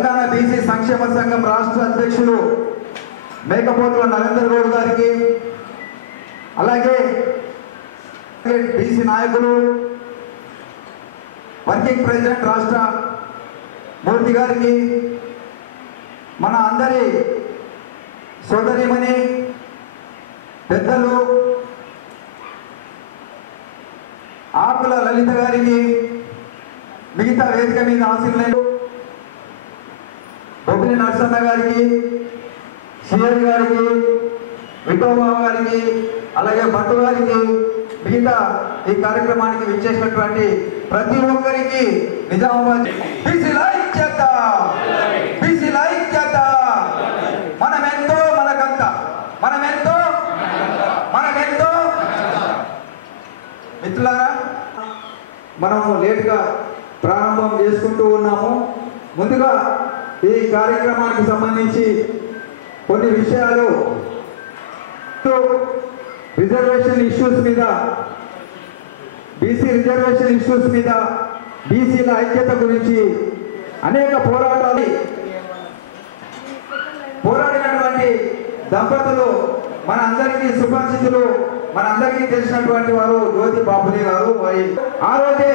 Telangana BC సంక్షేమ సంఘం రాష్ట్ర అధ్యక్షులు మేకపోతుల నరేందర్ గౌడ్ గారికి, అలాగే బీసీ నాయకులు వర్కింగ్ ప్రెసిడెంట్ రాష్ట్ర మూర్తి గారికి, మన అందరి సోదరిమణి పెద్దలు ఆకుల లలిత గారికి, మిగతా వేదిక మీద ఆశీర్వదించిన బొబ్బిలి నరసన్న గారికి, సిఆర్ గారికి, విఠోబాబు గారికి, అలాగే భట్టు గారికి, మిగతా ఈ కార్యక్రమానికి విచ్చేసినటువంటి ప్రతి ఒక్కరికి నిజామాబాద్ బీసీల ఐక్యత, బీసీల ఐక్యత. మనమెంతో మనకంత, మనమెంతో మనమెంతో. మిత్రులారా, మనం లేట్గా ప్రారంభం చేసుకుంటూ ఉన్నాము. ముందుగా ఈ కార్యక్రమానికి సంబంధించి కొన్ని విషయాలు, రిజర్వేషన్ ఇష్యూస్ మీద, బీసీ రిజర్వేషన్ ఇష్యూస్ మీద, బీసీల ఐక్యత గురించి అనేక పోరాడినటువంటి దంపతులు మన అందరికీ సుపరిచితులు, మన అందరికీ తెలిసినటువంటి వారు జ్యోతి బాపులే గారు. ఆ రోజే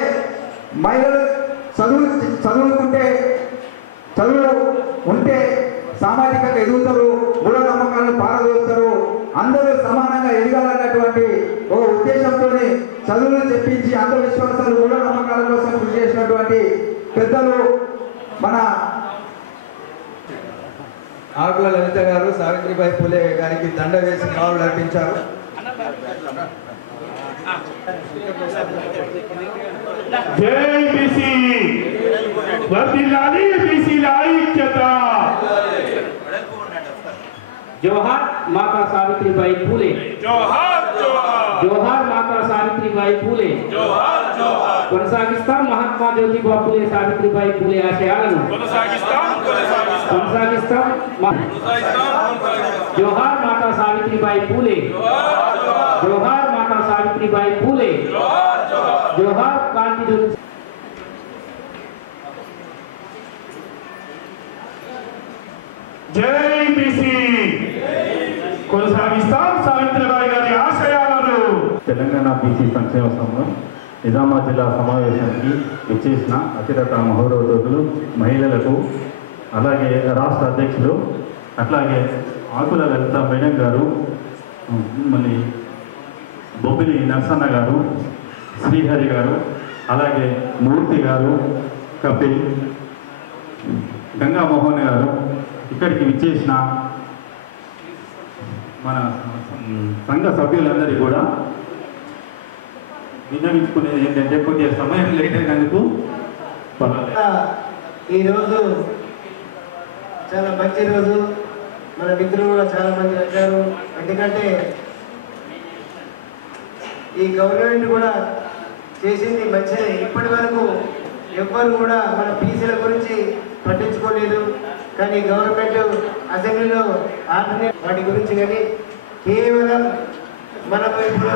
మహిళలు చదువు ఉంటే సామాజికంగా ఎదుగుతారు, మూఢనమ్మకాలను పారదోలుతారు, అందరూ సమానంగా ఎదగాలన్నటువంటి ఒక ఉద్దేశంతోనే చదువులు చెప్పించి అంధవిశ్వాసాలు మూఢనమ్మకాల కోసం కృషి చేసినటువంటి పెద్దలు మన ఆకుల లలిత గారు సావిత్రిబాయి పూలే గారికి దండ వేసి నివాళులు అర్పించారు. జై బీసీ, వర్ధిల్లాలి బీసీల ఐక్యత. जोहार माता सावित्रीबाई फूले, जोहार जोहार, जोहार माता सावित्रीबाई फूले, जोहार जोहार. కొనసాగిస్తాం మహాత్మా జ్యోతిబా ఫూలే సావిత్రిబాయి ఫూలే ఆశయాలను, కొనసాగిస్తాం. జోహార్ మాతా సావిత్రిబాయి ఫూలే, జోహార్ మాతా సావిత్రిబాయి ఫూలే, జోహార్ క్రాంతి జ్యోతి. జై బీసీ, కొనసాగిస్తాం సావిత్రిబాయి గారి ఆశయాలను. తెలంగాణ బీసీ సంక్షేమ సంఘం నిజామాబాద్ జిల్లా సమావేశానికి విచ్చేసిన అతిరత మహోదోతులు, మహిళలకు, అలాగే రాష్ట్ర అధ్యక్షులు, అట్లాగే ఆకుల లలిత మేడం గారు, మళ్ళీ బొబ్బిలి నరసన్న గారు, శ్రీహరి గారు, అలాగే మూర్తి గారు, కపిల్, గంగామోహన్ గారు, ఇక్కడికి విచ్చేసిన మన సంఘ సభ్యులందరికీ కూడా విన్నవించుకునేది ఏంటంటే కొద్దిగా సమయం లేట్ అయినందుకు ఈరోజు చాలా మంచి రోజు. మన మిత్రులు కూడా చాలా మంది వచ్చారు. ఎందుకంటే ఈ గవర్నమెంట్ కూడా చేసింది మంచిదే. ఇప్పటి వరకు ఎవ్వరు కూడా మన బీసీల గురించి పట్టించుకోలేదు. కానీ గవర్నమెంట్ అసెంబ్లీలో ఆర్డినెన్స్ వాటి గురించి కానీ కేవలం మనకు ఇప్పుడు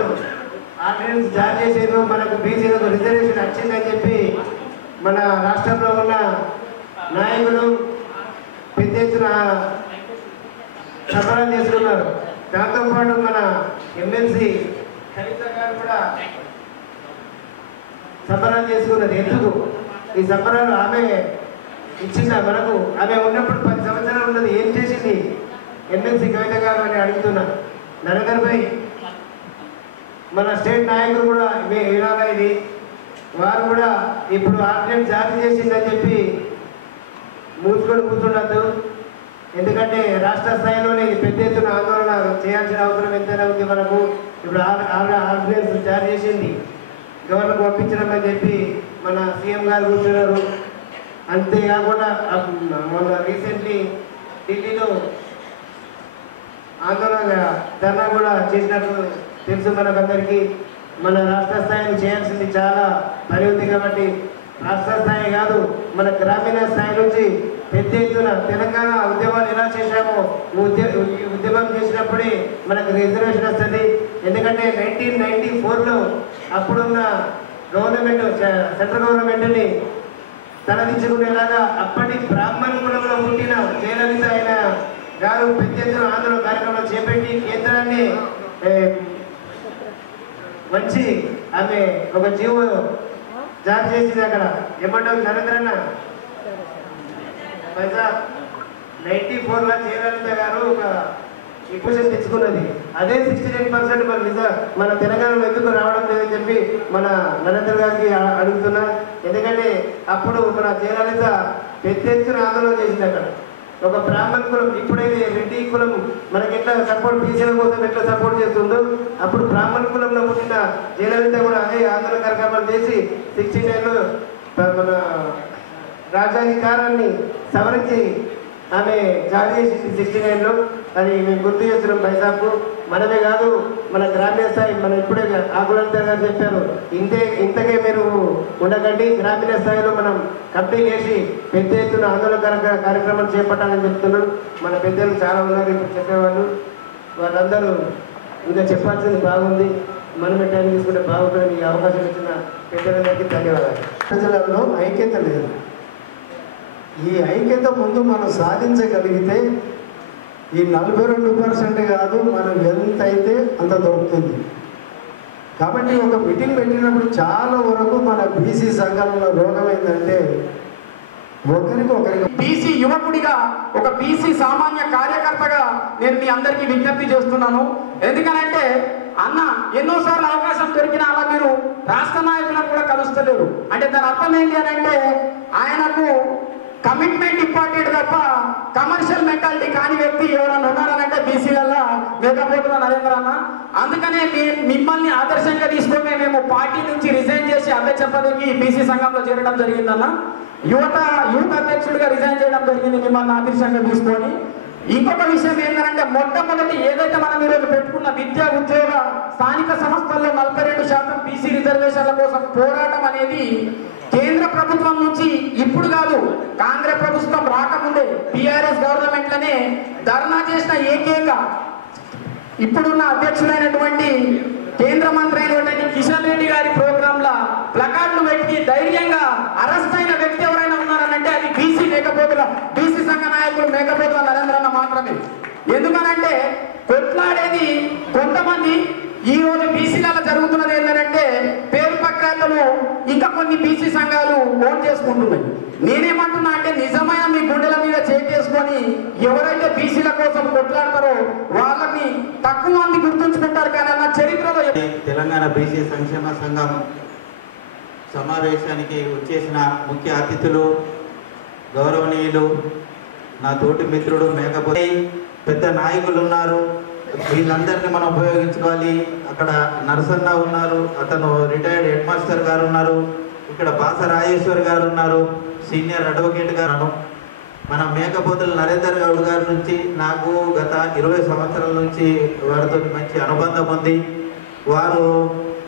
ఆర్డినెన్స్ జారీ చేసేది మనకు బీసీలకు రిజర్వేషన్ వచ్చిందని చెప్పి మన రాష్ట్రంలో ఉన్న నాయకులు పెద్ద ఎత్తున సంబరాలు చేసుకున్నారు. దాంతోపాటు మన ఎమ్మెల్సీ కవిత గారు కూడా సంబరాలు చేసుకున్నారు. ఎందుకు ఈ సంబరాలు ఆమె ఇచ్చిందా మనకు? ఆమె ఉన్నప్పుడు 10 సంవత్సరాలు ఉన్నది, ఏం చేసింది ఎమ్మెల్సీ కవిత గారు అని అడుగుతున్నా. నరేందర్భాయ్ మన స్టేట్ నాయకులు కూడా వినాలా ఇది, వారు కూడా ఇప్పుడు ఆర్డినెన్స్ జారీ చేసిందని చెప్పి మూసుకొని కూర్చుండద్దు. ఎందుకంటే రాష్ట్ర స్థాయిలోనే ఇది పెద్ద ఎత్తున ఆందోళన చేయాల్సిన అవసరం ఎంతైనా ఉంది మనకు. ఇప్పుడు ఆర్డినెన్స్ జారీ చేసింది, గవర్నర్కి పంపించడం అని చెప్పి మన సీఎం గారు కూర్చున్నారు. అంతేకాకుండా మొన్న రీసెంట్లీ ఢిల్లీలో ఆందోళన ధర్నా కూడా చేసినట్టు తెలుసు మనకందరికీ. మన రాష్ట్ర స్థాయిలో చేయాల్సింది చాలా పని ఉంది. కాబట్టి రాష్ట్ర స్థాయి కాదు, మన గ్రామీణ స్థాయి నుంచి పెద్ద ఎత్తున తెలంగాణ ఉద్యమాలు ఎలా చేశామో ఉద్యమం చేసినప్పుడే మనకు రిజర్వేషన్ వస్తుంది. ఎందుకంటే 1994లో అప్పుడున్న గవర్నమెంట్ సెంట్రల్ గవర్నమెంట్ని తలదించుకునేలాగా అప్పటి బ్రాహ్మణ కులంలో వచ్చి ఆమె ఒక జీవో జారీ చేసింది. అక్కడ ఏమంటారు నరేంద్రన్న పైసా 94లో జయలలిత గారు ఒక ఇంపోజిషన్ తెచ్చుకున్నది. అదే 69% మన తెలంగాణలో ఎందుకు రావడం లేదని చెప్పి మన నరేంద్ర గారికి అడుగుతున్నా. ఎందుకంటే అప్పుడు మన జయలలిత పెద్ద ఎత్తున ఆందోళన చేసింది. అక్కడ ఒక బ్రాహ్మణ కులం ఇప్పుడైతే రెడ్డి కులం మనకి ఎట్లా సపోర్ట్ బీసీల కోసం ఎట్లా సపోర్ట్ చేస్తుందో అప్పుడు బ్రాహ్మణ కులంలో పుట్టిన జయలలిత కూడా అదే ఆందోళన కార్యక్రమాలు చేసి 69లో మన రాజ్యాధికారాన్ని సవరించి ఆమె జారీ చేసింది 69లో. అది మేము గుర్తు చేస్తున్నాం బైసాకు. మనమే కాదు మన గ్రామీణ స్థాయి మన ఇప్పుడే ఆకులంత గారు చెప్పారు, ఇంతకే మీరు ఉండకండి, గ్రామీణ స్థాయిలో మనం కమిటీ వేసి పెద్ద ఎత్తున ఆందోళన కార్యక్రమాలు చేపట్టాలని చెప్తున్నాం. మన పెద్దలు చాలా ఉన్నారు ఇప్పుడు చెప్పేవాళ్ళు, వాళ్ళందరూ ఇంకా చెప్పాల్సింది బాగుంది. మనమే టైం తీసుకుంటే బాగుంటుంది. ఈ అవకాశం ఇచ్చిన పెద్దలందరికీ ధన్యవాదాలు. ప్రజలలో ఐక్యత లేదు. ఈ ఐక్యత ముందు మనం సాధించగలిగితే ఈ 42% కాదు, మనం ఎంత అయితే అంత దొరుకుతుంది. కాబట్టి ఒక మీటింగ్ పెట్టినప్పుడు చాలా వరకు మన బీసీ సంఘాలలో రోగం ఏంటంటే ఒకరికి బీసీ యువకుడిగా ఒక బీసీ సామాన్య కార్యకర్తగా నేను మీ అందరికీ విజ్ఞప్తి చేస్తున్నాను. ఎందుకనంటే అన్న ఎన్నోసార్లు అవకాశం దొరికినా అలా మీరు రాష్ట్ర నాయకులను కూడా కలుస్తలేరు. అంటే దాని అర్థం ఏంటి అని అంటే ఆయనకు కమిట్మెంట్ ఇంపార్టెంట్ తప్ప కమర్షియల్ మెంటాలిటీ కాని వ్యక్తి ఎవరైనా ఉన్నారనంటే బీసీలలో మేకపోతున్న నరేంద్ర అన్న. అందుకనే మిమ్మల్ని ఆదర్శంగా తీసుకొని మేము పార్టీ నుంచి రిజైన్ చేసి అధ్యక్ష పదవికి బీసీ సంఘంలో చేరడం జరిగిందన్న. యూత్ అధ్యక్షుడిగా రిజైన్ చేయడం జరిగింది మిమ్మల్ని ఆదర్శంగా తీసుకొని. ఇంకొక విషయం ఏంటంటే మొట్టమొదటి ఏదైతే మనం ఈరోజు పెట్టుకున్న విద్యా ఉద్యోగ స్థానిక సంస్థల్లో 42% బీసీ రిజర్వేషన్ల కోసం పోరాటం అనేది కేంద్ర ప్రభుత్వం నుంచి ఇప్పుడు కాదు, కాంగ్రెస్ ప్రభుత్వం రాకముందే టీఆర్ఎస్ గవర్నమెంట్లనే ధర్నా చేసిన ఏకైక ఇప్పుడున్న అధ్యక్షుడైనటువంటి కేంద్ర మంత్రి అయినటువంటి కిషన్ రెడ్డి గారి ప్రోగ్రాంల ప్లకార్డులు పెట్టి ధైర్యంగా అరెస్ట్ అయిన వ్యక్తి ఎవరైనా ఉన్నారనంటే అది బీసీ మేకపోతుల బీసీ సంఘ నాయకులు మేకపోతుల నరేంద్రన్న మాత్రమే. ఎందుకనంటే కొట్లాడేది కొంతమంది. ఈ రోజు బీసీలలో జరుగుతున్నది ఏంటంటే పేరు ప్రఖ్యాతలు ఇంకా కొన్ని బీసీ సంఘాలు ఓన్ చేసుకుంటున్నాయి. నేనేమంటున్నా అంటే నిజమైన మీ గుండెల మీద చేసుకొని ఎవరైతే బీసీల కోసం కొట్లాడతారో వాళ్ళని తక్కువ మంది గుర్తుంచుకుంటారు. కానీ అన్న చరిత్రలో తెలంగాణ బీసీ సంక్షేమ సంఘం సమావేశానికి వచ్చేసిన ముఖ్య అతిథులు, గౌరవనీయులు, నా తోటి మిత్రుడు మేకపోతే పెద్ద నాయకులు ఉన్నారు. వీళ్ళందరినీ మనం ఉపయోగించుకోవాలి. అక్కడ నరసన్న ఉన్నారు, అతను రిటైర్డ్ హెడ్ మాస్టర్ గారు ఉన్నారు, ఇక్కడ బాస రాజేశ్వర్ గారు ఉన్నారు, సీనియర్ అడ్వకేట్ గారు. మన మేకపోతుల నరేందర్ గౌడ్ గారి నుంచి నాకు గత 20 సంవత్సరాల నుంచి వారితో మంచి అనుబంధం ఉంది. వారు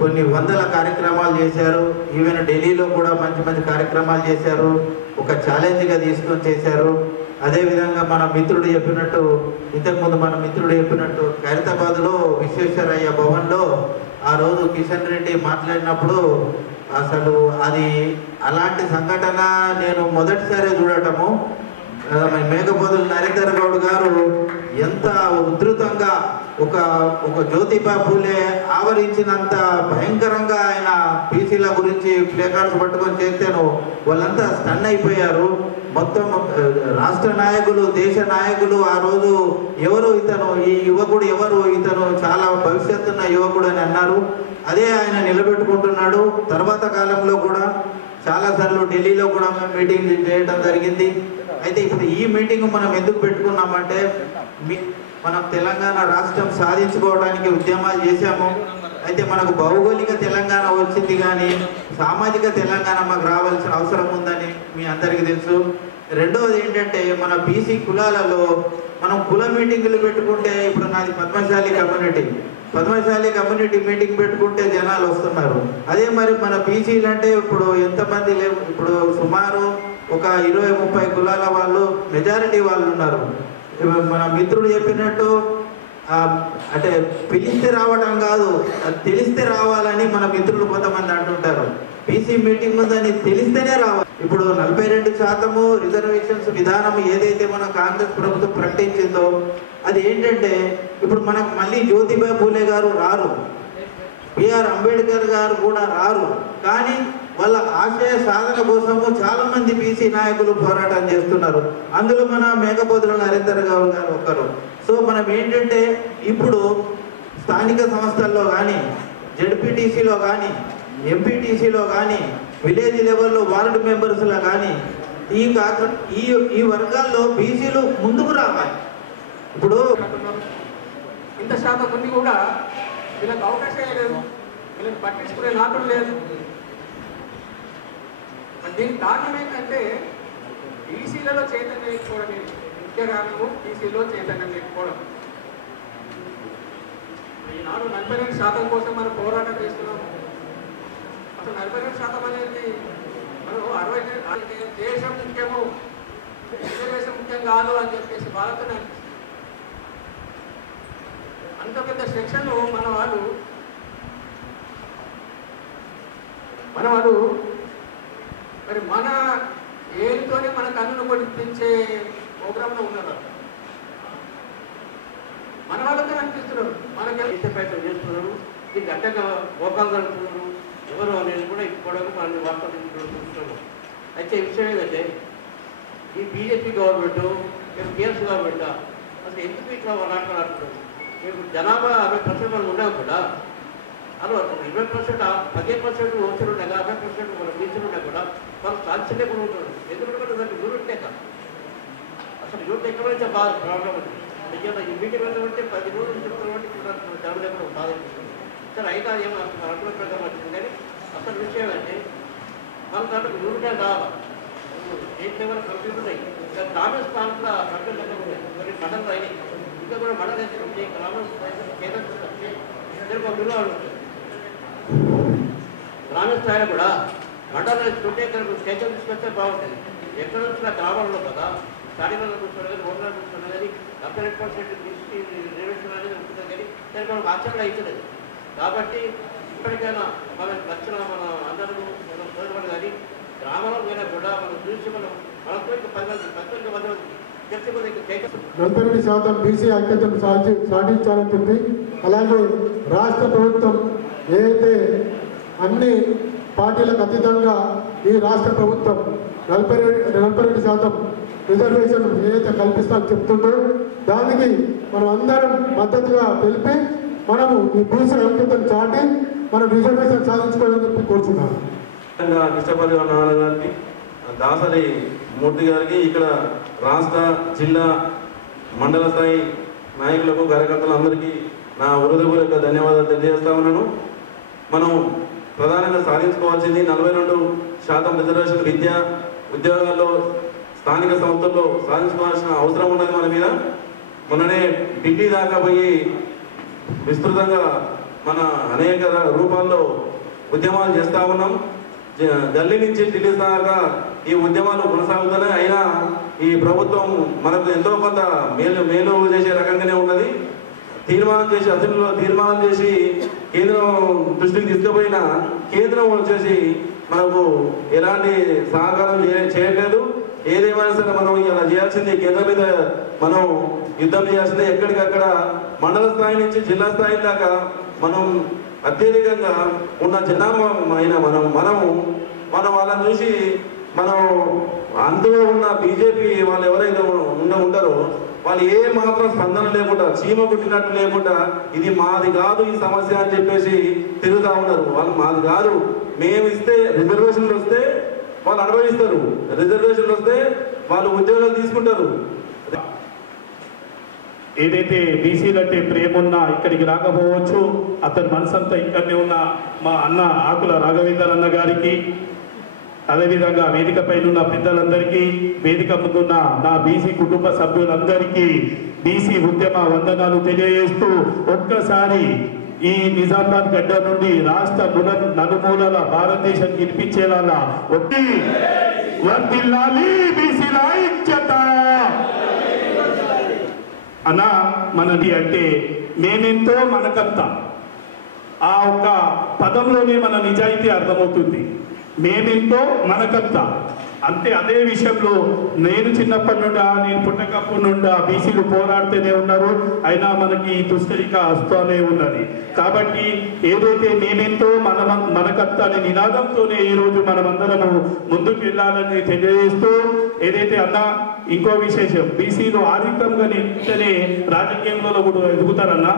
కొన్ని వందల కార్యక్రమాలు చేశారు. ఈవెన్ ఢిల్లీలో కూడా మంచి మంచి కార్యక్రమాలు చేశారు. ఒక ఛాలెంజ్గా తీసుకొని చేశారు. అదేవిధంగా మన మిత్రుడు చెప్పినట్టు, ఇంతకుముందు మన మిత్రుడు చెప్పినట్టు ఖైరతాబాద్లో విశ్వేశ్వరయ్య భవన్లో ఆ రోజు కిషన్ రెడ్డి మాట్లాడినప్పుడు అసలు అది అలాంటి సంఘటన నేను మొదటిసారి చూడటము. మేకపోతుల నరేందర్ గౌడ్ గారు ఎంత ఉధృతంగా ఒక జ్యోతిబా పూలే ఆవరించినంత భయంకరంగా ఆయన బీసీల గురించి ప్లే కార్డ్స్ పట్టుకొని చేస్తేను వాళ్ళంతా స్టన్ అయిపోయారు. మొత్తం రాష్ట్ర నాయకులు, దేశ నాయకులు ఆ రోజు ఎవరు ఇతను, ఈ యువకుడు ఎవరు, ఇతను చాలా భవిష్యత్తున్న యువకుడు అని అన్నారు. అదే ఆయన నిలబెట్టుకుంటున్నాడు. తర్వాత కాలంలో కూడా చాలాసార్లు ఢిల్లీలో కూడా మేము మీటింగ్ చేయడం జరిగింది. అయితే ఇప్పుడు ఈ మీటింగ్ మనం ఎందుకు పెట్టుకున్నామంటే మనం తెలంగాణ రాష్ట్రం సాధించుకోవడానికి ఉద్యమాలు చేశాము. అయితే మనకు భౌగోళిక తెలంగాణ వచ్చింది కానీ సామాజిక తెలంగాణ మాకు రావాల్సిన అవసరం ఉందని మీ అందరికీ తెలుసు. రెండవది ఏంటంటే మన బీసీ కులాలలో మనం కుల మీటింగులు పెట్టుకుంటే, ఇప్పుడు నాది పద్మశాలి కమ్యూనిటీ మీటింగ్ పెట్టుకుంటే జనాలు వస్తున్నారు. అదే మరి మన బీసీలు అంటే ఇప్పుడు ఎంతమంది లేవు, ఇప్పుడు సుమారు ఒక 20-30 కులాల వాళ్ళు మెజారిటీ వాళ్ళు ఉన్నారు. మన మిత్రుడు చెప్పినట్టు అంటే పిలిస్తే రావడం కాదు, తెలిస్తే రావాలని మన మిత్రులు కొంతమంది అంటుంటారు. బీసీ మీటింగ్ ఉందని తెలిస్తేనే రావాలి. ఇప్పుడు 42% రిజర్వేషన్స్ విధానం ఏదైతే మన కాంగ్రెస్ ప్రభుత్వం ప్రకటించిందో అది ఏంటంటే ఇప్పుడు మనకు మళ్ళీ జ్యోతిబా పూలే గారు రారు. బిఆర్ అంబేద్కర్ గారు కూడా రారు. కానీ వాళ్ళ ఆశయ సాధన కోసము చాలా మంది బీసీ నాయకులు పోరాటం చేస్తున్నారు. అందులో మన మేకపోతుల నరేందర్ గౌడ్ గారు ఒకరు. సో మనం ఏంటంటే ఇప్పుడు స్థానిక సంస్థల్లో కానీ, జెడ్పీటీసీలో కానీ, ఎంపీటీసీలో కానీ, విలేజ్ లెవెల్లో వార్డు మెంబర్స్లో కానీ ఈ వర్గాల్లో బీసీలు ముందుకు రావాలి. ఇప్పుడు ఇంత శాతం మంది కూడా వీళ్ళకి అవకాశం లేదు, వీళ్ళకి పట్టించుకునే నాటం లేదు. దీనికి కారణం ఏంటంటే బీసీలలో చైతన్యం లేకపోవడం. ముఖ్య కారణము బీసీలో చైతన్యం లేకపోవడం. ఈనాడు 42% కోసం మనం పోరాటం చేస్తున్నాము. అసలు 42% అనేది మనం 60 దేశం ముఖ్యము, రిజర్వేషన్ ముఖ్యం కాదు అని చెప్పేసి వాళ్ళతో అంత పెద్ద సెక్షన్ మన వాళ్ళు మరి మన ఏరితోనే మన కన్నును కొట్టించే ప్రోగ్రాంలో ఉన్నారు. మన వాళ్ళతో అనిపిస్తున్నారు, మనకి ప్రయత్నం చేస్తున్నారు. దీనికి అడ్డంగా గోపాలు జరుగుతున్నారు. ఎవరు అనేది కూడా ఇప్పుకోవడానికి మనల్ని వార్తలు చూస్తున్నాము. అయితే ఈ విషయం ఏంటంటే ఈ బీజేపీ గవర్నమెంట్, టీఆర్ఎస్ గవర్నమెంట్ అసలు ఎందుకు ఇట్లా మాట్లాడుతున్నారు? మేము జనాభా 60% మనం ఉన్నాం కూడా, అలా 20% 10% ఓచలు ఉన్నాయి, 50% మన బీసీలు ఉన్నాయి కూడా వాళ్ళు సాధించలే కూడా ఉంటారు. ఎందుకంటే దానికి యూనిట్ లేక అసలు యూనిట్ ఎక్కడ నుంచి బాగా ప్రాబ్లం ఉంది. ఈ మీటింగ్ వెళ్ళబట్టి 10 రోజులు చెప్తున్నటువంటి జనాభా కూడా బాధిస్తుంది. సరే అయితే ఏమో అనుకున్న ప్రకారం వచ్చింది. కానీ అసలు విషయం అంటే మన దాంట్లో యూనిటే కావాలి. ఏం లేవని కంప్లీట్ ఉన్నాయి. గ్రామీణ స్థానంలో కంట్రోల్ లెక్క ఉన్నాయి. కొన్ని మండలం అయినాయి, ఇంకా కూడా మండలం వేసుకుంటే గ్రామీణ కేంద్రం విలువ గ్రామీణ స్థాయిలో కూడా మండలం వేసుకుంటే ఇక్కడ కేంద్రం తీసుకొస్తే బాగుంటుంది. ఎక్కడ వచ్చిన గ్రామాల్లో కదా స్థానికంగా కూర్చోండి కానీ ఓట్లలో కూర్చోండి కానీ 38% రిజర్వేషన్ అనేది ఉంటుంది. కానీ దానికి మనకు ఆచరణ అవుతుంది. కాబట్టి ఇప్పటికైనా మనకు నచ్చిన మన అందరూ మనం చదువుకోవాలి. కానీ గ్రామంలో పోయినా కూడా మనం చూసి మనతో 10 మంది చర్చ 42% బీసీ ఐక్యతను సాధించాలని చెప్పి, అలాగే రాష్ట్ర ప్రభుత్వం ఏదైతే అన్ని పార్టీలకు అతీతంగా ఈ రాష్ట్ర ప్రభుత్వం 42% రిజర్వేషన్ ఏదైతే కల్పిస్తామని చెప్తుందో దానికి మనం అందరం మద్దతుగా తెలిపి మనము ఈ బీసీ ఐక్యతను చాటి మనం రిజర్వేషన్ సాధించుకోవాలని చెప్పి కోరుతున్నాను. కృష్ణపల్లి నారాయణ గారికి, దాసరి మూర్తి గారికి, ఇక్కడ రాష్ట్ర, జిల్లా, మండల స్థాయి నాయకులకు, కార్యకర్తలందరికీ నా హృదయపూర్వక ధన్యవాదాలు తెలియజేస్తా ఉన్నాను. మనం ప్రధానంగా సాధించుకోవాల్సింది 42% రిజర్వేషన్ విద్య, ఉద్యోగాల్లో, స్థానిక సంస్థల్లో సాధించుకోవాల్సిన అవసరం ఉన్నది మన మీద. మొన్ననే ఢిల్లీ దాకా పోయి విస్తృతంగా మన అనేక రూపాల్లో ఉద్యమాలు చేస్తూ ఉన్నాం. ఢిల్లీ నుంచి ఢిల్లీ దాకా ఈ ఉద్యమాలు కొనసాగుతున్నాయి. అయినా ఈ ప్రభుత్వం మనకు ఎంతో కొంత మేలు చేసే రకంగానే ఉన్నది. అసెంబ్లీలో తీర్మానం చేసి కేంద్రం దృష్టికి తీసుకుపోయిన కేంద్రం వచ్చేసి మనకు ఎలాంటి సహకారం చేయట్లేదు. ఏదేమైనా సరే మనం ఇలా చేయాల్సింది కేంద్రం మీద మనం యుద్ధం చేయాల్సిందే. ఎక్కడికక్కడ మండల స్థాయి నుంచి జిల్లా స్థాయి దాకా మనం అత్యధికంగా ఉన్న జనాభా అయిన మనం వాళ్ళని చూసి మనం అందులో ఉన్న బీజేపీ వాళ్ళు ఎవరైతే ఉంటారో వాళ్ళు ఏ మాత్రం స్పందన లేకుండా, చీమ కుట్టినట్టు లేకుండా ఇది మాది కాదు ఈ సమస్య అని చెప్పేసి తిరుగుతూ ఉన్నారు. వాళ్ళు మాది కాదు, మేము ఇస్తే రిజర్వేషన్లు వస్తే వాళ్ళు అనుభవిస్తారు, రిజర్వేషన్లు వస్తే వాళ్ళు ఉద్యోగాలు తీసుకుంటారు. ఏదైతే బీసీలు అంటే ప్రేమ ఉన్నా ఇక్కడికి రాకపోవచ్చు, అతని మనసంతా ఇక్కడనే ఉన్న మా అన్న ఆకుల రాఘవేందర్ అన్న గారికి, అదేవిధంగా వేదిక పైన ఉన్న పెద్దలందరికీ, వేదిక ముందున్న నా బీసీ కుటుంబ సభ్యులందరికీ బీసీ ఉద్యమ వందనాలు తెలియజేస్తూ ఒక్కసారి ఈ నిజామాబాద్ గడ్డ నుండి రాష్ట్ర నలుమూలల భారతదేశం వినిపించేలా వర్ధిల్లాలి బీసీల ఐక్యత అన్న. మనది అంటే మేమెంతో మనకంతా, ఆ ఒక్క పదంలోనే మన నిజాయితీ అర్థమవుతుంది. మేమెంతో మనకంతా అంతే అదే విషయంలో నేను చిన్నప్పటి నుండి నేను పుట్టకప్పటి నుండి బీసీలు పోరాడుతూనే ఉన్నారు. అయినా మనకి దుస్తరిక వస్తూనే ఉన్నది. కాబట్టి ఏదైతే నేనెంతో మనకత్త అనే నినాదంతోనే ఈరోజు మనమందరము ముందుకు వెళ్ళాలని తెలియజేస్తూ, ఏదైతే అన్న ఇంకో విశేషం, బీసీలు ఆర్థికంగా నింటనే రాజకీయంలో కూడా ఎదుగుతారన్నా.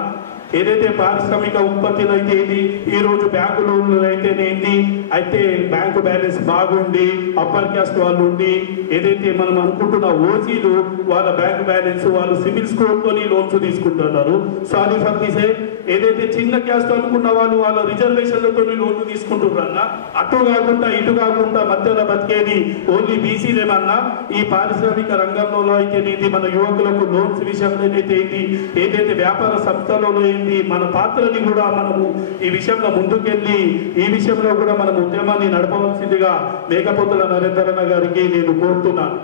ఏదైతే పారిశ్రామిక ఉత్పత్తులు అయితే ఏంటి, ఈరోజు బ్యాంకు లోన్లు అయితేనేంటి, అయితే బ్యాంకు బ్యాలెన్స్ బాగుండి అప్పర్ క్యాస్ట్ వాళ్ళు ఉండి, ఏదైతే మనం అనుకుంటున్న ఓసీలు వాళ్ళ బ్యాంకు బ్యాలెన్స్ వాళ్ళు సివిల్ స్కోర్తోని లోన్స్ తీసుకుంటున్నారు. సారీ ఫర్ దిసే, ఏదైతే చిన్న క్యాస్ట్ అనుకున్న వాళ్ళు వాళ్ళ రిజర్వేషన్లతో లోన్లు తీసుకుంటున్నారన్న. అటు కాకుండా ఇటు కాకుండా మధ్యలో బతికేది ఓన్లీ బీసీలేమన్నా. ఈ పారిశ్రామిక రంగంలో అయితేనేది, మన యువకులకు లోన్స్ విషయంలో అయితే ఏంటి, ఏదైతే వ్యాపార సంస్థలలో మన పాత్రని కూడా మనము ఈ విషయంలో ముందుకెళ్ళి ఈ విషయంలో కూడా మనం ఉద్యమాన్ని నడపవలసిందిగా మేకపోతుల నరేందర్ అన్న గారికి నేను కోరుతున్నాను.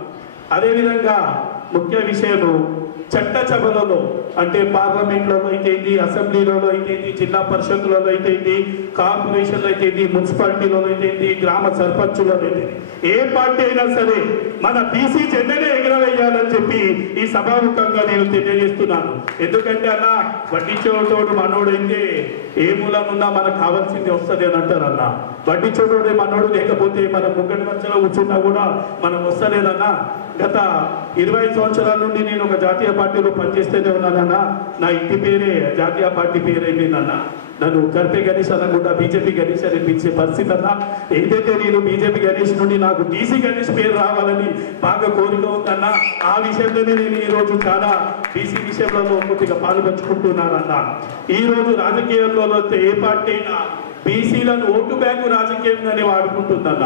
అదేవిధంగా ముఖ్య విషయము చట్టసభలలో అంటే పార్లమెంట్లలో అయితేంది, అసెంబ్లీలలో అయితేంది, జిల్లా పరిషత్లలో అయితేంది, కార్పొరేషన్లో అయితేంది, మున్సిపాలిటీలలో అయితేంది, గ్రామ సర్పంచులలో అయితేంది, ఏ పార్టీ అయినా సరే మన బీసీ జెండనే ఎగరవేయాలని చెప్పి ఈ సభాముఖంగా నేను తెలియజేస్తున్నాను. ఎందుకంటే అన్న వడ్డించేటోడు మనోడైతే ఏ మూలమున్నా మనకు కావాల్సింది వస్తుంది అని అంటారు అన్న. వడ్డించేటోడే మనోడు, లేకపోతే మనం ముగ్గడి మధ్యలో కూర్చున్నా కూడా మనం వస్తలేదన్నా. గత 20 సంవత్సరాల నుండి నేను ఒక జాతీయ పార్టీలో పనిచేస్తూనే ఉన్నానన్న. నా ఇంటి పేరే జాతీయ పార్టీ పేరు అయిపోయిందన్న. నన్ను కర్పే గణేష్ అనకుండా బీజేపీ గణేష్ అని పిలిచే పరిస్థితి అన్న. ఏదైతే నేను బీజేపీ గణేష్ నుండి నాకు డీసీ గణేష్ పేరు రావాలని బాగా కోరిక ఉందన్న. ఆ విషయంలోనే నేను ఈరోజు చాలా బీసీ విషయంలో కొద్దిగా పాలు పంచుకుంటున్నానన్న. ఈరోజు రాజకీయంలో ఏ పార్టీ అయినా బీసీలను ఓటు బ్యాంకు రాజకీయంగానే వాడుకుంటుందన్న.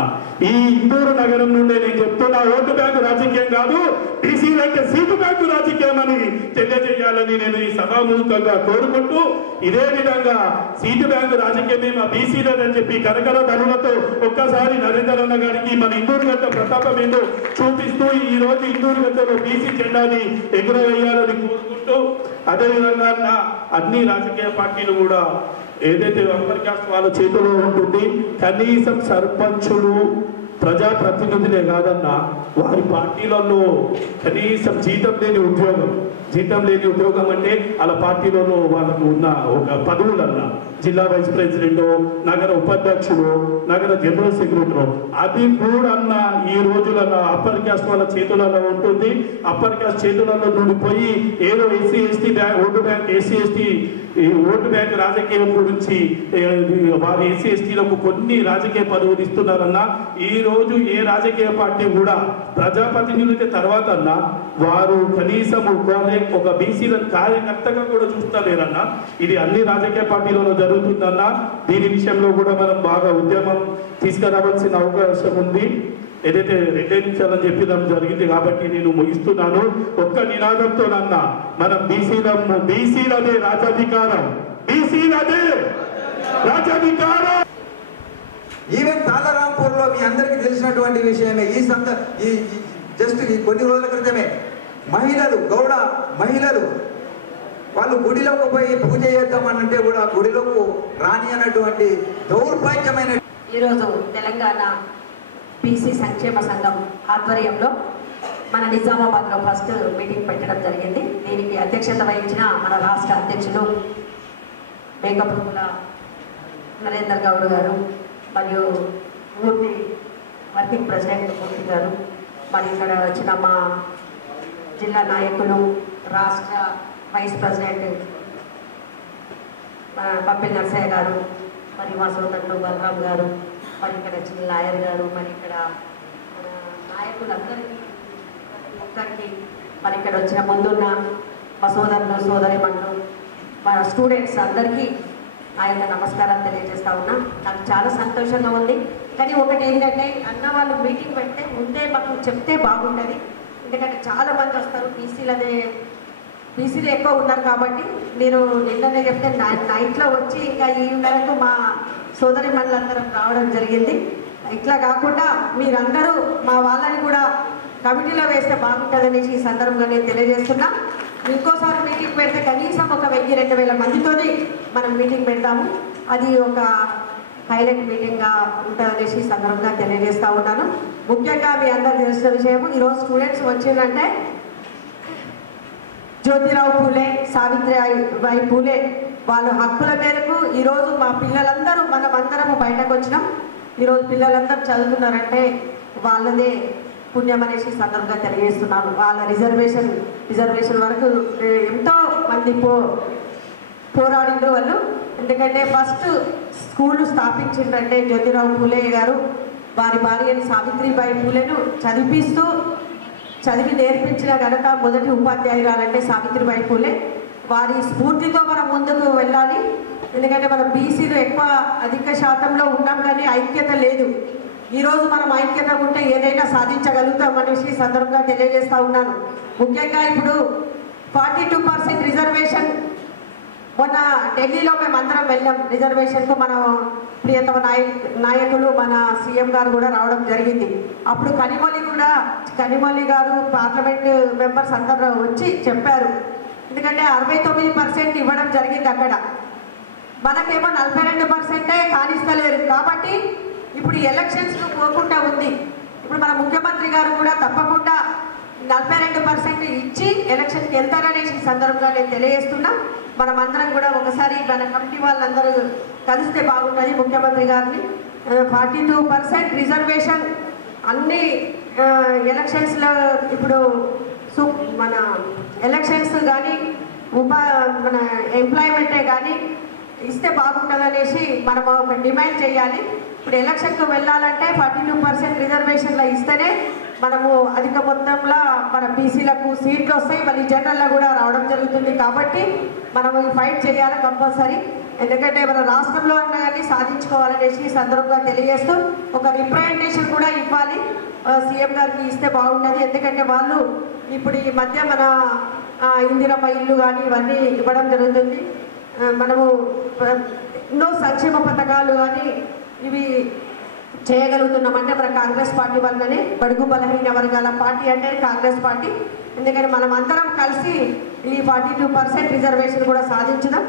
ఈ ఇందూరు నగరం నుండే నేను చెప్తున్నా, ఓటు బ్యాంకు రాజకీయం కాదు, బీసీలంటే సీటు బ్యాంకు రాజకీయం అని తెలియజేయాలని నేను ఈ సభాముఖంగా కోరుకుంటూ, ఇదే విధంగా సీటు బ్యాంకు రాజకీయమే మా బీసీలని చెప్పి కరకర ధనులతో ఒక్కసారి నరేందర్ అన్న గారికి మన ఇందూరు గడ్డ ప్రతాపం ఏందో చూపిస్తూ ఈ రోజు ఇందూరు గడ్డలో బీసీ జెండాని ఎగురవేయాలని కోరుకుంటూ, అదేవిధంగా అన్ని రాజకీయ పార్టీలు కూడా ఏదైతే అప్పర్ క్యాస్ట్ వాళ్ళ చేతిలో ఉంటుంది, కనీసం సర్పంచులు ప్రజాప్రతినిధులే కాదన్నా వారి పార్టీలలో కనీసం జీతం లేని ఉద్యోగం అంటే అలా పార్టీలలో వాళ్ళకు ఉన్న ఒక పదవులన్నా జిల్లా వైస్ ప్రెసిడెంట్, నగర ఉపాధ్యక్షుడు, నగర జనరల్ సెక్రటరీ, అది కూడా అన్న ఈ రోజులలో అప్పర్ క్యాస్ట్ వాళ్ళ చేతులలో ఉంటుంది. అప్పర్ క్యాస్ట్ చేతులలో నుండి పోయి ఏదో SC ST vote bank SC ST vote bank రాజకీయం గురించి వారి ఎస్సీ ఎస్టీలకు కొన్ని రాజకీయ పదవులు ఇస్తున్నారన్న. ఈ రోజు ఏ రాజకీయ పార్టీ కూడా ప్రజాప్రతినిధులకి తర్వాత అన్న వారు కనీసం ఒక బీసీల కార్యకర్తగా కూడా చూస్తలేరన్న. ఇది అన్ని రాజకీయ పార్టీలలో జరుగుతుందన్న. దీని విషయంలో కూడా మనం బాగా ఉద్యమం తీసుకురావాల్సిన అవకాశం ఉంది. ఏదైతే 2 నిమిషాలని చెప్పడం జరిగింది కాబట్టి నేను ముగిస్తున్నాను. ఒక్క నినాదంతోనన్నా మనం బీసీలదే రాజాధికారం, బీసీలదే రాజాధికారం. ఈవెన్ తాళరాంపూర్లో మీ అందరికీ తెలిసినటువంటి విషయమే. ఈ జస్ట్ కొన్ని రోజుల క్రితమే గౌడ మహిళలు వాళ్ళు గుడిలోకి పోయి పూజ చేద్దామనంటే కూడా గుడిలోకి రాని అన్నటువంటి దౌర్భాగ్యమైన. ఈరోజు తెలంగాణ బీసీ సంక్షేమ సంఘం ఆధ్వర్యంలో మన నిజామాబాద్లో ఫస్ట్ మీటింగ్ పెట్టడం జరిగింది. దీనికి అధ్యక్షత వహించిన మన రాష్ట్ర అధ్యక్షులు మేకపోతుల నరేందర్ గౌడ్ గారు మరియు మూర్తి వర్కింగ్ ప్రెసిడెంట్ మూర్తి గారు, మరి ఇక్కడ వచ్చిన మా జిల్లా నాయకులు, రాష్ట్ర వైస్ ప్రెసిడెంట్ పప్పిల్ నర్సయ్య గారు, మరి మా సోదరుడు బలరాం గారు, మరి ఇక్కడ వచ్చిన లాయర్ గారు, మరి ఇక్కడ నాయకులందరికీ ఒక్కరికి, మరి ఇక్కడ వచ్చిన ముందున్న మా సోదరులు సోదరిమణులు, మా స్టూడెంట్స్ అందరికీ నా యొక్క నమస్కారం తెలియజేస్తా ఉన్నా. నాకు చాలా సంతోషంగా ఉంది. కానీ ఒకటి ఏంటంటే అన్న వాళ్ళు మీటింగ్ పెడితే ముందే మాకు చెప్తే బాగుంటుంది. ఎందుకంటే చాలా మంది వస్తారు, బీసీలు ఎక్కువ ఉన్నారు కాబట్టి మీరు నిన్ననే చెప్తే నైట్లో వచ్చి ఇంకా ఈ వరకు మా సోదరి మనులందరం రావడం జరిగింది. ఇట్లా కాకుండా మీరందరూ మా వాళ్ళని కూడా కమిటీలో వేస్తే బాగుంటుందని ఈ సందర్భంగా నేను తెలియజేస్తున్నా. ఇంకోసారి మీటింగ్ పెడితే కనీసం ఒక 1000-2000 మందితోనే మనం మీటింగ్ పెడతాము. అది ఒక హైలైట్ మీటింగ్గా ఉంటుందనేసి సందర్భంగా తెలియజేస్తూ ఉన్నాను. ముఖ్యంగా మీ అందరూ తెలిసిన విషయం, ఈరోజు స్టూడెంట్స్ వచ్చిందంటే జ్యోతిరావు పూలే, సావిత్రిబాయి పూలే వాళ్ళ హక్కుల మేరకు ఈరోజు మా పిల్లలందరూ మనమందరము బయటకు వచ్చినాం. ఈరోజు పిల్లలందరూ చదువుతున్నారంటే వాళ్ళదే పుణ్యం అనేసి సందర్భంగా తెలియజేస్తున్నాను. వాళ్ళ రిజర్వేషన్ వరకు ఎంతో మంది పోరాడిండ్రు వాళ్ళు. ఎందుకంటే ఫస్ట్ స్కూళ్ళు స్థాపించిందంటే జ్యోతిరావు పూలే గారు వారి భార్య సావిత్రిబాయి పూలేను చదివి నేర్పించిన ఘనత మొదటి ఉపాధ్యాయురాలంటే సావిత్రిబాయి పూలే. వారి స్ఫూర్తితో మనం ముందుకు వెళ్ళాలి. ఎందుకంటే మనం బీసీలు అధిక శాతంలో ఉన్నాం, కానీ ఐక్యత లేదు. ఈరోజు మనం ఐక్యత ఉంటే ఏదైనా సాధించగలుగుతాం అనేసి సందర్భంగా తెలియజేస్తూ ఉన్నాను. ముఖ్యంగా ఇప్పుడు 42% రిజర్వేషన్ మొన్న ఢిల్లీలో మేము అందరం వెళ్ళాం రిజర్వేషన్కు. మన ప్రియతమ నాయకులు మన సీఎం గారు కూడా రావడం జరిగింది. అప్పుడు కనిమొళి గారు పార్లమెంట్ మెంబర్స్ అందరూ వచ్చి చెప్పారు. ఎందుకంటే 69% ఇవ్వడం జరిగింది అక్కడ, మనకేమో 42% కానిస్తలేరు. కాబట్టి ఇప్పుడు ఎలక్షన్స్కు పోకుండా ఉంది. ఇప్పుడు మన ముఖ్యమంత్రి గారు కూడా తప్పకుండా 42% ఇచ్చి ఎలక్షన్కి వెళ్తారనేసి సందర్భంగా నేను తెలియజేస్తున్నా. మనం అందరం కూడా ఒకసారి మన కమిటీ వాళ్ళందరూ కలిస్తే బాగుంటుంది. ముఖ్యమంత్రి గారిని 42% రిజర్వేషన్ అన్ని ఎలక్షన్స్లో ఇప్పుడు మన ఎలక్షన్స్ కానీ మన ఎంప్లాయ్మెంటే కానీ ఇస్తే బాగుంటుంది అనేసి మనం ఒక డిమాండ్ చేయాలి. ఇప్పుడు ఎలక్షన్కు వెళ్ళాలంటే 42% రిజర్వేషన్లో ఇస్తేనే మనము అధిక మొత్తంలో మన బీసీలకు సీట్లు వస్తాయి, మళ్ళీ జనరల్లో కూడా రావడం జరుగుతుంది. కాబట్టి మనము ఫైట్ చేయాలి కంపల్సరీ. ఎందుకంటే మన రాష్ట్రంలో ఉన్న కానీ సాధించుకోవాలనేసి సందర్భంగా తెలియజేస్తూ ఒక రిప్రజెంటేషన్ కూడా ఇవ్వాలి సీఎం గారికి, ఇస్తే బాగుంటుంది. ఎందుకంటే వాళ్ళు ఇప్పుడు ఈ మధ్య మన ఇందిరమ్మ ఇల్లు కానీ ఇవన్నీ ఇవ్వడం జరుగుతుంది. మనము ఎన్నో సంక్షేమ పథకాలు కానీ ఇవి చేయగలుగుతున్నామంటే మన కాంగ్రెస్ పార్టీ వల్లనే. బడుగు బలహీన వర్గాల పార్టీ అంటే కాంగ్రెస్ పార్టీ. ఎందుకంటే మనం అందరం కలిసి ఈ 42% రిజర్వేషన్ కూడా సాధించుదాం.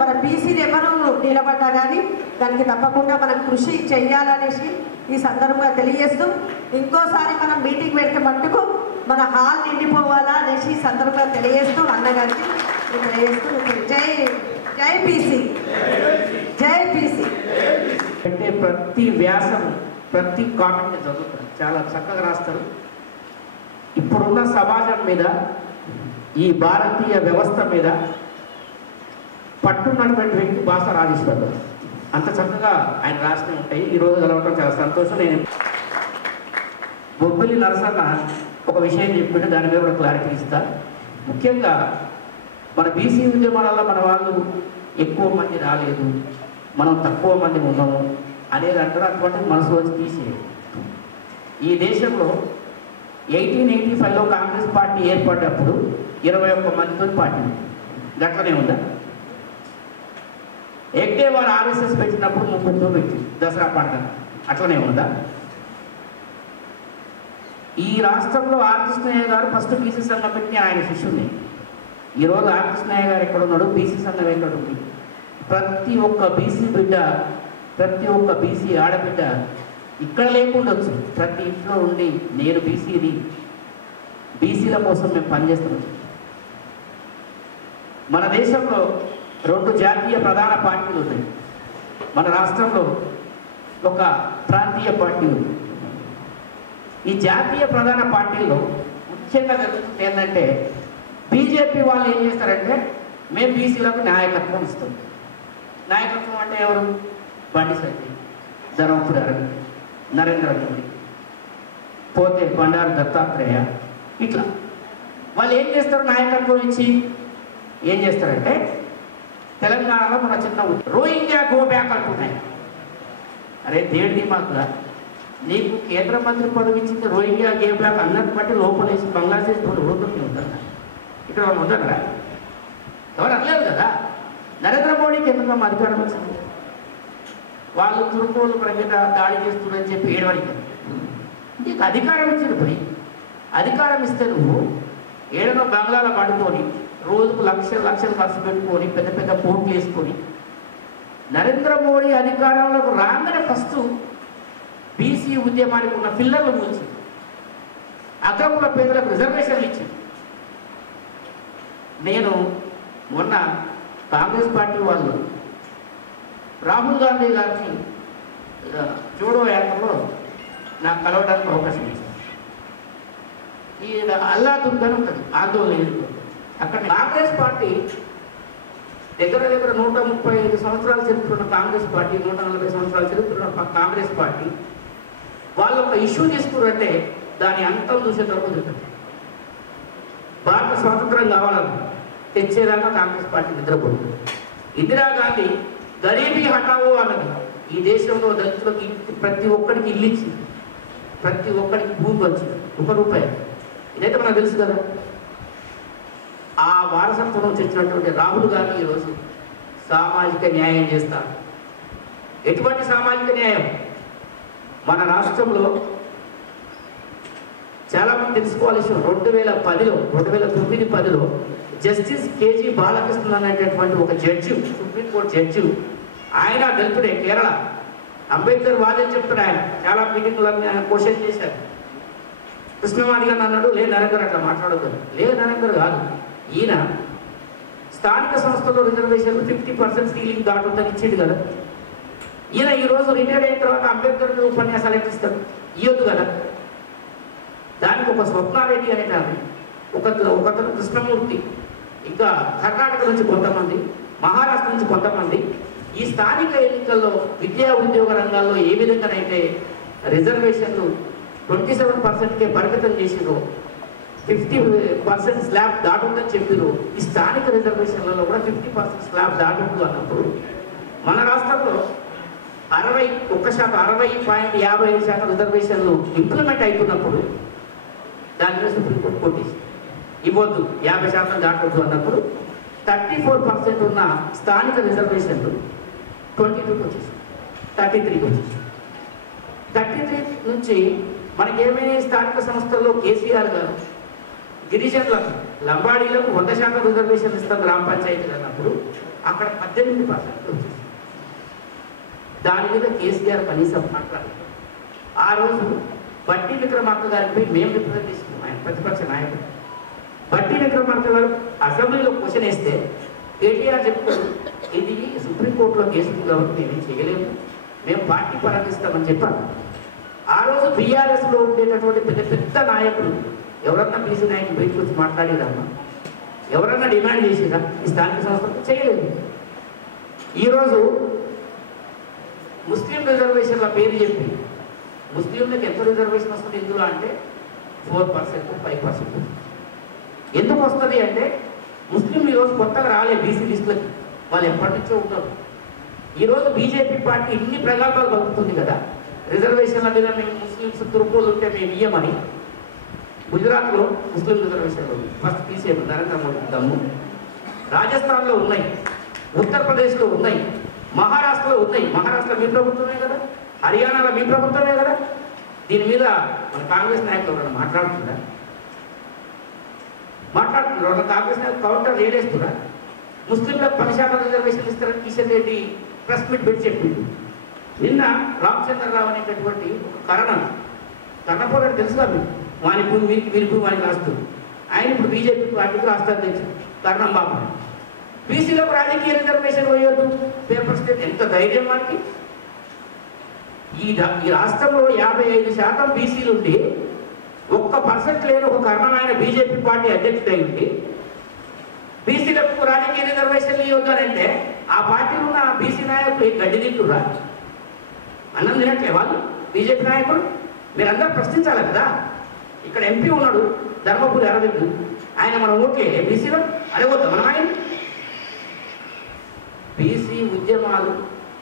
మన బీసీలు ఎవరు నిలబడ్డా కానీ దానికి తప్పకుండా మనం కృషి చెయ్యాలనేసి ఈ సందర్భంగా తెలియజేస్తూ, ఇంకోసారి మనం మీటింగ్ పెడితే మట్టుకు మన హాల్ నిండిపోవాలా అనేసి ఈ సందర్భంగా తెలియజేస్తూ అన్నగారికి తెలియజేస్తూ జై బీసీ, జై బీసీ. అంటే ప్రతి వ్యాసం ప్రతి కామెంట్ చదువుతారు, చాలా చక్కగా రాస్తారు. ఇప్పుడున్న సమాజం మీద, ఈ భారతీయ వ్యవస్థ మీద పట్టున్నటువంటి వ్యక్తి భాష రాజేశ్వర్. అంత చక్కగా ఆయన రాసినవి ఉంటాయి. ఈరోజు కలవటం చాలా సంతోషం. నేను బొబ్బిలి నరసన్న ఒక విషయం చెప్పింటే దాని మీద కూడా క్లారిటీ ఇస్తా. ముఖ్యంగా మన బీసీ ఉద్యమాలలో మన వాళ్ళు ఎక్కువ మంది రాలేదు, మనం తక్కువ మంది ఉన్నాము అనేది అంటారు. అటువంటి మనసు వచ్చి తీసేది. ఈ దేశంలో 1885లో కాంగ్రెస్ పార్టీ ఏర్పడ్డప్పుడు 21 మందితో పార్టీ గట్లనే ఉందా? ఎగ్డే వారు ఆర్ఎస్ఎస్ పెట్టినప్పుడు 30తో పెట్టి దసరా పండుగ అట్లనే ఉందా? ఈ రాష్ట్రంలో ఆర్ కృష్ణయ్య గారు ఫస్ట్ బీసీ సంఘం పెట్టి ఆయన శిష్యుని. ఈరోజు ఆర్ కృష్ణయ్య గారు ఎక్కడ ఉన్నాడు, బీసీ సంఘం ఎక్కడ ఉంది? ప్రతి ఒక్క బీసీ బిడ్డ, ప్రతి ఒక్క బీసీ ఆడబిడ్డ ఇక్కడ లేకుండొచ్చు, ప్రతి ఇంట్లో ఉండి నేను బీసీని, బీసీల కోసం మేము పనిచేస్తున్నాం. మన దేశంలో 2 జాతీయ ప్రధాన పార్టీలు ఉన్నాయి. మన రాష్ట్రంలో ఒక ప్రాంతీయ పార్టీ ఉంది. ఈ జాతీయ ప్రధాన పార్టీల్లో ముఖ్యంగా జరుగుతుంది ఏంటంటే, బీజేపీ వాళ్ళు ఏం చేస్తారంటే మేము బీసీలకు నాయకత్వం ఇస్తాం. నాయకత్వం అంటే ఎవరు? బండి సంజయ్, ధర్మపురి అరవింద్, నరేంద్ర మోడీ, పోతే బండారు దత్తాత్రేయ, ఇట్లా వాళ్ళు ఏం చేస్తారు? నాయకత్వం ఇచ్చి ఏం చేస్తారంటే, తెలంగాణలో మన చిన్న రోహింగ్యా గో బ్యాక్ అంటున్నాయి. అరే దేడి మాకు నీకు కేంద్ర మంత్రి పదవి ఇచ్చింది, రోహింగ్యా గే బ్యాక్ అన్నట్టు బట్టి లోపలేసి బంగ్లాదేశ్ ఓటుకి ఉంటారు. ఇక్కడ వాళ్ళు ఉండరా? ఎవరు అనలేదు కదా. నరేంద్ర మోడీకి ఎందుకు అధికారం వచ్చింది? వాళ్ళు తురుకోళ్ళు మన మీద దాడి చేస్తున్నారని చెప్పి ఏడవడికి నీకు అధికారం ఇచ్చింది. పోయి అధికారం ఇస్తే నువ్వు ఏడనో బంగ్లాలో పడుకొని రోజుకు లక్షలు ఖర్చు పెట్టుకొని పెద్ద పెద్ద పోట్లు వేసుకొని నరేంద్ర మోడీ అధికారంలోకి రాగానే ఫస్ట్ బీసీ ఉద్యమానికి ఉన్న పిల్లర్ల గురించి అగ్రకుల పేదలకు రిజర్వేషన్లు ఇచ్చింది. నేను మొన్న కాంగ్రెస్ పార్టీ వాళ్ళు రాహుల్ గాంధీ గారిని జోడో యాత్రలో నాకు కలవడానికి అవకాశం ఇచ్చింది. ఈ అల్లాదుర్గ్ అని ఉంటుంది ఆందోళన. అక్కడ కాంగ్రెస్ పార్టీ దగ్గర 135 సంవత్సరాల చరిత్ర ఉన్న కాంగ్రెస్ పార్టీ, 140 సంవత్సరాల చరిత్ర ఉన్న కాంగ్రెస్ పార్టీ వాళ్ళు ఒక ఇష్యూ తీసుకురంటే దాని అంతం చూసేటప్పుడు చూస్తారు. భారత స్వాతంత్రం కావాలని తెచ్చేదాకా కాంగ్రెస్ పార్టీ నిద్రపోతుంది. ఇందిరాగాంధీ గరీబీ హఠావో అన్నది. ఈ దేశంలో దళితులకి ప్రతి ఒక్కరికి ఇల్లు ఇచ్చింది, ప్రతి ఒక్కరికి భూమి వచ్చింది, ₹1. ఇదైతే మనకు తెలుసు కదా. ఆ వారసత్వం తెచ్చినటువంటి రాహుల్ గాంధీ ఈరోజు సామాజిక న్యాయం చేస్తారు. ఎటువంటి సామాజిక న్యాయం? మన రాష్ట్రంలో చాలామంది తెలుసుకోవాల్సిన 2009-10లో జస్టిస్ కేజీ బాలకృష్ణ అనేటటువంటి ఒక జడ్జి, సుప్రీంకోర్టు జడ్జి, ఆయన దళితుడే, కేరళ. అంబేద్కర్ వాదని చెప్తాడు. ఆయన చాలా మీటింగ్లను ఆయన క్వశ్చన్ చేశారు. కృష్ణమాది గారు అన్నాడు, లే నరేందర్ అట్లా మాట్లాడదు. లే నరేందర్ కాదు, ఈయన స్థానిక సంస్థల్లో రిజర్వేషన్లు 50% సీలింగ్ దాటుందని ఇచ్చిండు కదా. ఈయన ఈరోజు రిటైర్డ్ అయిన తర్వాత అంబేద్కర్ ఉపన్యాసాలు ఎట్టిస్తాడు? ఇవ్వద్దు కదా. దానికి ఒక స్వప్నారెడ్డి అనేటారు, ఒకతను కృష్ణమూర్తి, ఇంకా కర్ణాటక నుంచి కొంతమంది, మహారాష్ట్ర నుంచి కొంతమంది ఈ స్థానిక ఎన్నికల్లో విద్యా ఉద్యోగ రంగాల్లో ఏ విధంగానైతే రిజర్వేషన్లు 27%కే పరిమితం చేసిరో, 50% స్లాబ్ దాటుందని చెప్పిరు. ఈ స్థానిక రిజర్వేషన్లలో కూడా 50% స్లాబ్ దాటుతుంది అన్నప్పుడు మన రాష్ట్రంలో 60.55% రిజర్వేషన్లు ఇంప్లిమెంట్ అవుతున్నప్పుడు దాని మీద సుప్రీంకోర్టు కొట్టేసి ఇవ్వద్దు, 50% దాటొద్దు అన్నప్పుడు 34% ఉన్న స్థానిక రిజర్వేషన్లు 22కి వచ్చేసి 33కి వచ్చేసి 33 నుంచి మనకేమైనా స్థానిక సంస్థల్లో కేసీఆర్ గారు గిరిజనులకు, లంబాడీలకు 100% రిజర్వేషన్ ఇస్తాం గ్రామ పంచాయతీలు అన్నప్పుడు అక్కడ 18% వచ్చేసి దాని మీద కేసీఆర్ కనీసం మాట్లాడారు. ఆ రోజు బట్టి విక్రమార్క గారిపై మేము రిప్రజెంట్ చేసుకున్నాం. ఆయన ప్రతిపక్ష నాయకుడు బట్టి విక్రమార్క గారు అసెంబ్లీలో క్వశ్చన్ వేస్తే కేటీఆర్ చెప్తారు, ఇది సుప్రీంకోర్టులో కేసు ఉంది కాబట్టి మేమేం చేయలేము, మేము పార్టీ పరాగిస్తామని చెప్పారు. ఆ రోజు బీఆర్ఎస్లో ఉండేటటువంటి పెద్ద పెద్ద నాయకులు ఎవరన్నా బీసీ నాయకులు బయటకు వచ్చి మాట్లాడేదమ్మా, ఎవరన్నా డిమాండ్ చేసేదా ఈ స్థానిక సంస్థలు? చేయలేదు. ఈరోజు ముస్లిం రిజర్వేషన్ల పేరు చెప్పి ముస్లింలకు ఎంత రిజర్వేషన్ వస్తుంది ఇందులో అంటే 4%, 5%. ఎందుకు వస్తుంది అంటే ముస్లింలు ఈరోజు కొత్తగా రాలే బీసీ లిస్టులకి, వాళ్ళు ఎప్పటి నుంచో ఉంటారు. ఈరోజు బీజేపీ పార్టీ ఇన్ని ప్రగల్భాలు పలుకుతుంది కదా, రిజర్వేషన్ల మీద మేము ముస్లింస్ తురుపులు ఉంటే మేము ఇయ్యమని. గుజరాత్లో ముస్లిం రిజర్వేషన్లు ఫస్ట్ తీసేది నరేంద్ర మోడీ దమ్ము. రాజస్థాన్లో ఉన్నాయి, ఉత్తరప్రదేశ్లో ఉన్నాయి, మహారాష్ట్రలో ఉన్నాయి. మహారాష్ట్ర మీ ప్రభుత్వమే కదా, హర్యానాలో మీ ప్రభుత్వమే కదా. దీని మీద మన కాంగ్రెస్ నాయకులు ఎవరైనా మాట్లాడుతున్నారా? వాళ్ళ కాంగ్రెస్ నాయకులు కౌంటర్ ఏడేస్తున్నా. ముస్లింలకు 10% రిజర్వేషన్ ఇస్తారని కిషన్ రెడ్డి ప్రెస్ మీట్ పెట్టి చెప్పింది. నిన్న రామచంద్రరావు అనేటటువంటి ఒక కర్ణపోరాడు తెలుసుగా మీకు, వాని భూమి వీరి భూమి వానికి రాస్తుంది. ఆయన ఇప్పుడు బీజేపీ పార్టీకి రాష్ట్రాలు తెచ్చి కర్ణం బాబు బీసీలకు రాజకీయ రిజర్వేషన్ వేయొద్దు, పేపర్ స్టేట్. ఎంత ధైర్యం మనకి! ఈ రాష్ట్రంలో 55% బీసీలు ఉండి 1% లేని ఒక కర్ణమైన బీజేపీ పార్టీ అధ్యక్షుడై ఉండి బీసీలకు రాజకీయ రిజర్వేషన్లు ఇవ్వద్దానంటే ఆ పార్టీలో ఉన్న బీసీ నాయకులు గడ్డి తింటురా? అన్నం తినట్లే వాళ్ళు బీజేపీ నాయకులు? మీరందరూ ప్రశ్నించాలి కదా. ఇక్కడ ఎంపీ ఉన్నాడు ధర్మపురి అరవింద్, ఆయన మన ఓట్లే బీసీలో అడగొద్దాం మనం ఆయన? బీసీ ఉద్యమాలు,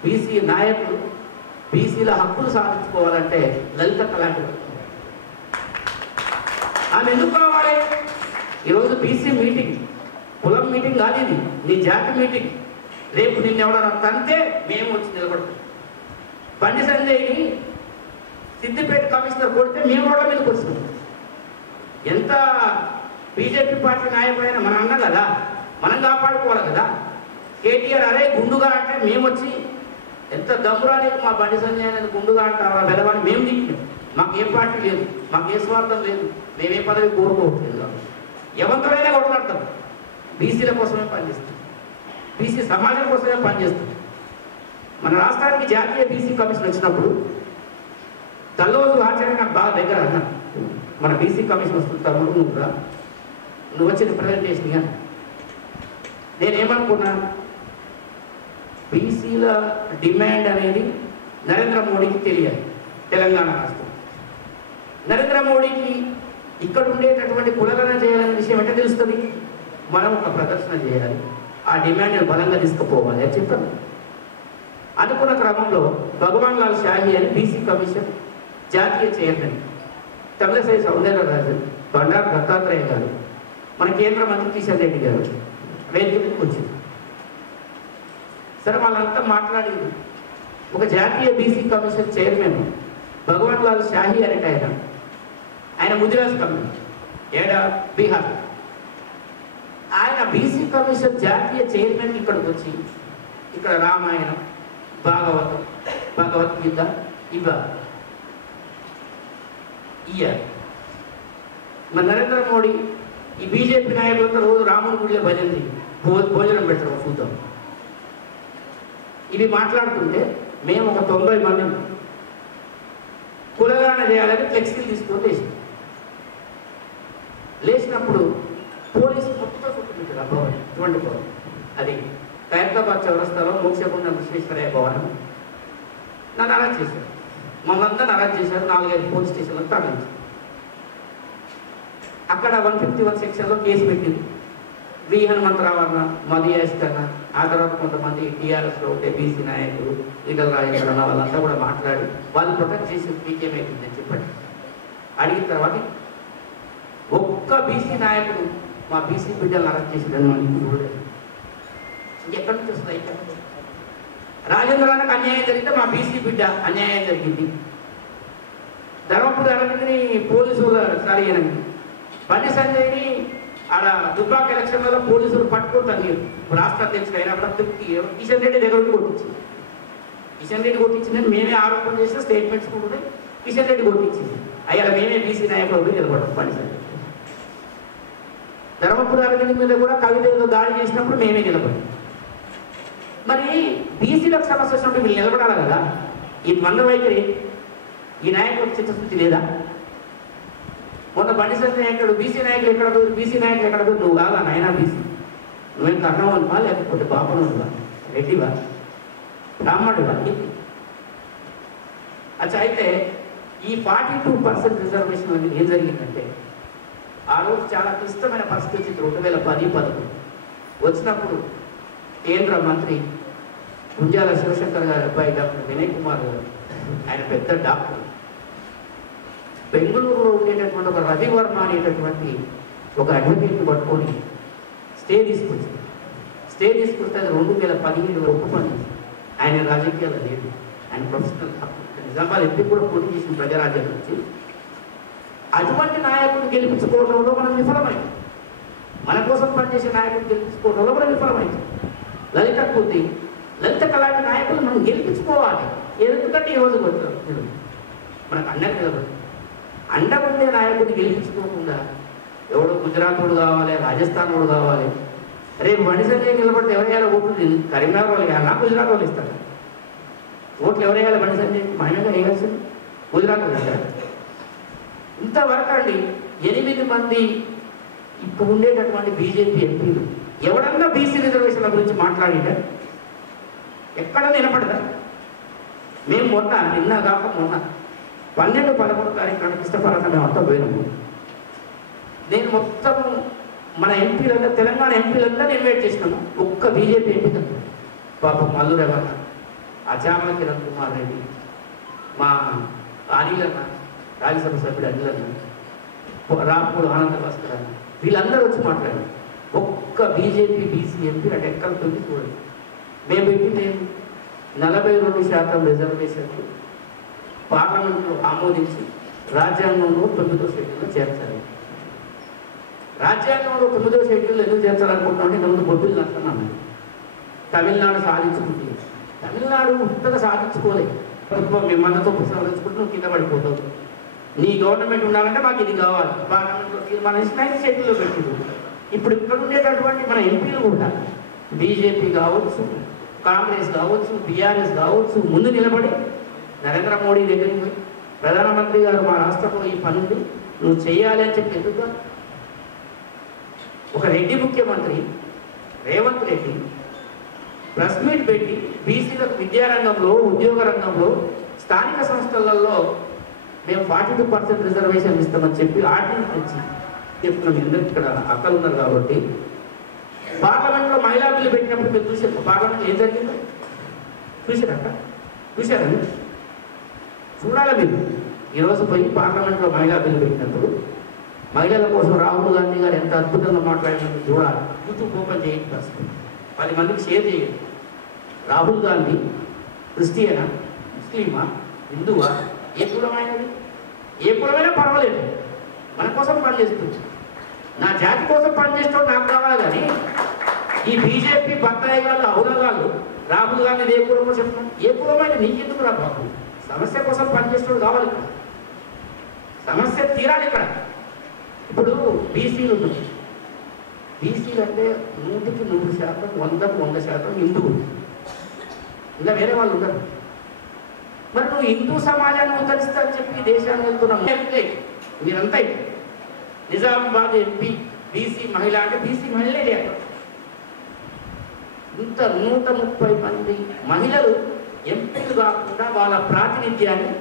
బీసీ నాయకులు బీసీల హక్కులు సాధించుకోవాలంటే లలితక్క లాంటివి ఆమె ఎందుకు కావాలి? ఈరోజు బీసీ మీటింగ్ కులం మీటింగ్ కాదు, ఇది నీ జాతి మీటింగ్. రేపు నిన్ను ఎవడన్నా తంతే మేము వచ్చి నిలబడతాం. బండి సంజయ్ని సిద్దిపేట కమిషనర్ కొడితే మేము రోడ్ల మీదకి వచ్చినాం. ఎంత బీజేపీ పార్టీ నాయకుడైనా మన అన్న కదా, మనం కాపాడుకోవాలి కదా. కేటీఆర్ అరే గుండుగా అంటే మేము వచ్చి ఎంత దమ్మురానికి మా బండి సంజయ్ అనేది గుండుగా అంటారా వెదవాన్ని మేము దిక్కినాం. మాకు ఏ పార్టీ లేదు, మాకు ఏ స్వార్థం లేదు, మేమే పదవి కోరుకోవట్లేదు. ఎవరితోనైనా కొట్లాడతాం. బీసీల కోసమే పనిచేస్తాం, బీసీ సమాజం కోసమే పనిచేస్తాం. మన రాష్ట్రానికి జాతీయ బీసీ కమిషన్ వచ్చినప్పుడు తల్లోజు ఆచార్య నాకు బాగా దగ్గర అన్నా, మన బీసీ కమిషన్ వస్తుంది తమ్ముడు నువ్వు వచ్చి రిప్రజెంటేషన్ కానీ నేనేమనుకున్నాను, బీసీల డిమాండ్ అనేది నరేంద్ర మోడీకి తెలియాలి. తెలంగాణ రాష్ట్రం నరేంద్ర మోడీకి ఇక్కడ ఉండేటటువంటి కులగణన చేయాలనే విషయం ఎట్లా తెలుస్తుంది? మనం ఒక ప్రదర్శన చేయాలి, ఆ డిమాండ్ని బలంగా తీసుకుపోవాలి అని చెప్పాను. అనుకున్న క్రమంలో భగవాన్ లాల్ షాహి అని బీసీ కమిషన్ జాతీయ చైర్మన్, తమిళసై సౌందర్యరాజు, బండారు దత్తాత్రేయ గారు, మన కేంద్ర మంత్రి కిషన్ రెడ్డి గారు వేదికకు వచ్చింది. సరే వాళ్ళంతా మాట్లాడింది. ఒక జాతీయ బీసీ కమిషన్ చైర్మన్ భగవాన్ లాల్ షాహి అనేట ఆయన ముదిరాజ్ కమిషన్ ఏడా బీహార్. ఆయన బీసీ కమిషన్ జాతీయ చైర్మన్ ఇక్కడికి వచ్చి ఇక్కడ రామాయణం, భాగవతం, భగవద్గీత ఇవ్వాలి. మన నరేంద్ర మోడీ ఈ బీజేపీ నాయకులంతా రోజు రాముని గుడిలో భజన భోజనం పెట్టడం చూద్దాం. ఇవి మాట్లాడుతుంటే మేము ఒక 90 మంది కులగణన చేయాలని ఫ్లెక్సీలు తీసుకొని లేచినప్పుడు పోలీసు మొత్తం చుట్టుముట్టారు ఆ భవన్ 24. అది ఖైరతాబాద్ చౌరస్తాలో మోక్షగుండ విశ్వేశ్వరయ్య భవనం. నన్ను అరెస్ట్ చేశారు, మమ్మల్ని అంతా అరెస్ట్ చేశారు. 4-5 పోలీస్ స్టేషన్లో తరలించారు. అక్కడ 151 సెక్షన్లో కేసు పెట్టింది. వి హనుమంతరావు అన్న, మది అన్న, ఆ తర్వాత కొంతమంది టీఆర్ఎస్లో ఉంటే బీసీ నాయకులు, ఈగల రాజేశ్వర అన్న వాళ్ళంతా కూడా మాట్లాడి వాళ్ళు ప్రొటెక్ట్ చేసి మీకేమైతుందని చెప్పండి అడిగిన తర్వాత ఒక్క బీసీ నాయకుడు మా బీసీ బిడ్డలను అరెస్ట్ చేసేదని మనం చూడలేదు. ఇంకెక్కడి నుంచి వస్తుంది అయితే? రాజేంద్ర అన్నకు అన్యాయం జరిగితే మా బీసీ బిడ్డ అన్యాయం జరిగింది. ధర్మపురి అరవింద్ని పోలీసులు సరైనది. బండి సంజయ్ని ఆడ దుబ్బాక ఎలక్షన్లలో పోలీసులు పట్టుకుంటారు. రాష్ట్ర అధ్యక్షుడు అయినప్పుడు కిషన్ రెడ్డి దగ్గర కొట్టించింది. కిషన్ రెడ్డి కొట్టించిందని మేమే ఆరోపణ చేసిన స్టేట్మెంట్స్ కూడా కిషన్ రెడ్డి కొట్టించింది. అయ్యా మేమే బీసీ నాయకులు నిలబడతాం. బండి సంజయ్ ధర్మపురి అరవింద్ మీద కూడా కవితతో దాడి చేసినప్పుడు మేమే నిలబడి. మరి బీసీలకు సమస్య వచ్చినప్పుడు వీళ్ళు నిలబడాలి కదా. ఈ మంద వైఖరి ఈ నాయకులకు చిత్తశుద్ధి లేదా? మొన్న బండి సంజయ్ ఎక్కడ బీసీ నాయకులు ఎక్కడ బీసీ నాయకులు ఎక్కడ నువ్వు కాదా నాయనా బీసీ? నువ్వేం కర్ణవనువా లేకపోతే బాపనువా, రెడ్డివా, బ్రాహ్మణువా? అచ్చా, అయితే ఈ 42% రిజర్వేషన్ అనేది ఏం జరిగిందంటే ఆ రోజు చాలా క్లిష్టమైన పరిస్థితి 2010-11 వచ్చినప్పుడు కేంద్ర మంత్రి గుంజాల శివశంకర్ గారి అబ్బాయి డాక్టర్ వినయ్ కుమార్ గారు, ఆయన పెద్ద డాక్టర్, బెంగళూరులో ఉండేటటువంటి ఒక రవివర్మ అనేటటువంటి ఒక అడ్వకేట్ని పట్టుకొని స్టే తీసుకొచ్చింది. స్టే తీసుకొస్తే అది 2017 ఒప్పుకొని ఆయన రాజకీయాలు లేదు, ఆయన ప్రొఫెషనల్ నిజామాబాద్ ఎంపీ కూడా పోటీ చేసిన ప్రజారాజ్యం నుంచి. అటువంటి నాయకుడు గెలిపించుకోవడంలో మనం విఫలమైంది. మన కోసం పనిచేసే నాయకుడు గెలిపించుకోవడంలో మనం విఫలమైంది. లలిత కొద్ది లలిత కలాంటి నాయకులు మనం గెలిపించుకోవాలి. ఎందుకంటే ఈరోజు కొట్టారు మనకు అండగా నిలబడి అండగుండే నాయకుడిని గెలిపించుకోకుండా ఎవడో గుజరాత్ వాడు కావాలి, రాజస్థాన్ వాడు కావాలి. రేపు బండి సంజయ్ నిలబడితే ఎవరైనా ఓట్లు కరీంనగర్ వాళ్ళు కాదు, నాకు గుజరాత్ వాళ్ళు ఇస్తారు ఓట్లు. ఎవరేయాలి బండి సంజయ్? మనమే వేయాల్సింది గుజరాత్ వాళ్ళు ఇస్తారు. ఇంతవరకు అండి 8 మంది ఇప్పుడు ఉండేటటువంటి బీజేపీ ఎంపీలు ఎవడన్నా బీసీ రిజర్వేషన్ల గురించి మాట్లాడినా ఎక్కడ నిలబడదా? మేము నిన్న కాక మొన్న 12-11 తారీఖు కృష్ణపాలన మేము అంతా పోయినాము. నేను మొత్తం మన ఎంపీలంతా తెలంగాణ ఎంపీలంతా ఇన్వైట్ చేసినాము. ఒక్క బీజేపీ ఎంపీ పాపం మల్లు రేవన్న, ఆచార్య కిరణ్ కుమార్ రెడ్డి, మా అనిలన్న, రాజ్యసభ సభ్యుడు అనిలన్న, రాంపూర్ ఆనంద భాస్కర్ అన్న, వీళ్ళందరూ వచ్చి మాట్లాడారు. ఒక్క బీజేపీ బీసీ ఎంపీ అటు ఎక్కలతోంది చూడండి. మేము పెట్టింది 42% రిజర్వేషన్లు పార్లమెంట్లో ఆమోదించి రాజ్యాంగంలో 9వ షెడ్యూల్లో చేర్చాలి. రాజ్యాంగంలో 9వ షెడ్యూల్లో ఎందుకు చేర్చాలనుకుంటున్నామంటే ఇంతకుముందు బొబ్బిలు నష్టన్నాను. తమిళనాడు సాధించుకుంటుంది, తమిళనాడు ఉత్తగా సాధించుకోలేదు. ప్రభుత్వం మేమందరితో సాధించుకుంటూ కింద పడిపోతావు. నీ గవర్నమెంట్ ఉండాలంటే మాకు ఇది కావాలి, పార్లమెంట్లో తీర్మానం ఇచ్చిన చేతుల్లో పెట్టింది. ఇప్పుడు ఇక్కడ ఉండేటటువంటి మన ఎంపీలు కూడా బీజేపీ కావచ్చు, కాంగ్రెస్ కావచ్చు, బీఆర్ఎస్ కావచ్చు, ముందు నిలబడి నరేంద్ర మోడీ దగ్గరికి పోయి ప్రధానమంత్రి గారు మా రాష్ట్రంలో ఈ పనులు నువ్వు చేయాలి అని చెప్పి ఎందుకు ఒక రెడ్డి ముఖ్యమంత్రి రేవంత్ రెడ్డి ప్రెస్ మీట్ పెట్టి బీసీలకు విద్యారంగంలో, ఉద్యోగ రంగంలో, స్థానిక సంస్థలలో మేము 42% రిజర్వేషన్ ఇస్తామని చెప్పి ఆర్డినెన్స్ తెచ్చి చెప్తున్నాం. ఎందుకు ఇక్కడ అక్కలు ఉన్నారు కాబట్టి పార్లమెంట్లో మహిళా బిల్లు పెట్టినప్పుడు మీరు చూసారు పార్లమెంట్లో ఏం జరిగిందో చూసారక్క చూసారండి చూడాలి మీరు. ఈరోజు పోయి పార్లమెంట్లో మహిళా బిల్లు పెట్టినప్పుడు మహిళల కోసం రాహుల్ గాంధీ గారు ఎంత అద్భుతంగా మాట్లాడినప్పుడు చూడాలి. యూట్యూబ్ ఓపెన్ చేయండి, ఫస్ట్ 10 మందికి షేర్ చేయండి. రాహుల్ గాంధీ క్రిస్టియనా, ముస్లిమా, హిందువా, ఏ కులమైనది, ఏ కులమైనా పర్వాలేదు, మన కోసం పనిచేస్తుంది. నా జాతి కోసం పనిచేస్తాడు నాకు కావాలి. కానీ ఈ బీజేపీ బత్తాయి వాళ్ళు అవునగాళ్ళు రాహుల్ గాంధీ ఏ కులం చెప్తున్నాను, ఏ కులమైన నీకెందుకు రా బాబు, సమస్య కోసం పనిచేస్తాడు కావాలి. ఇక్కడ సమస్య తీరాలి. ఇక్కడ ఇప్పుడు బీసీలు ఉన్నాయి. బీసీలు అంటే 100కి 100%, 100కు 100% హిందువులు, ఇంకా వేరే వాళ్ళు ఉండరు. మరి నువ్వు హిందూ సమాజాన్ని ఉద్ధరిస్తా అని చెప్పి దేశాన్ని వెళ్తున్నాం. మీరంతా నిజామాబాద్ ఎంపీ బీసీ మహిళ అంటే బీసీ మహిళలే లేక ఇంత 130 మంది మహిళలు ఎంపీలు కాకుండా వాళ్ళ ప్రాతినిధ్యాన్ని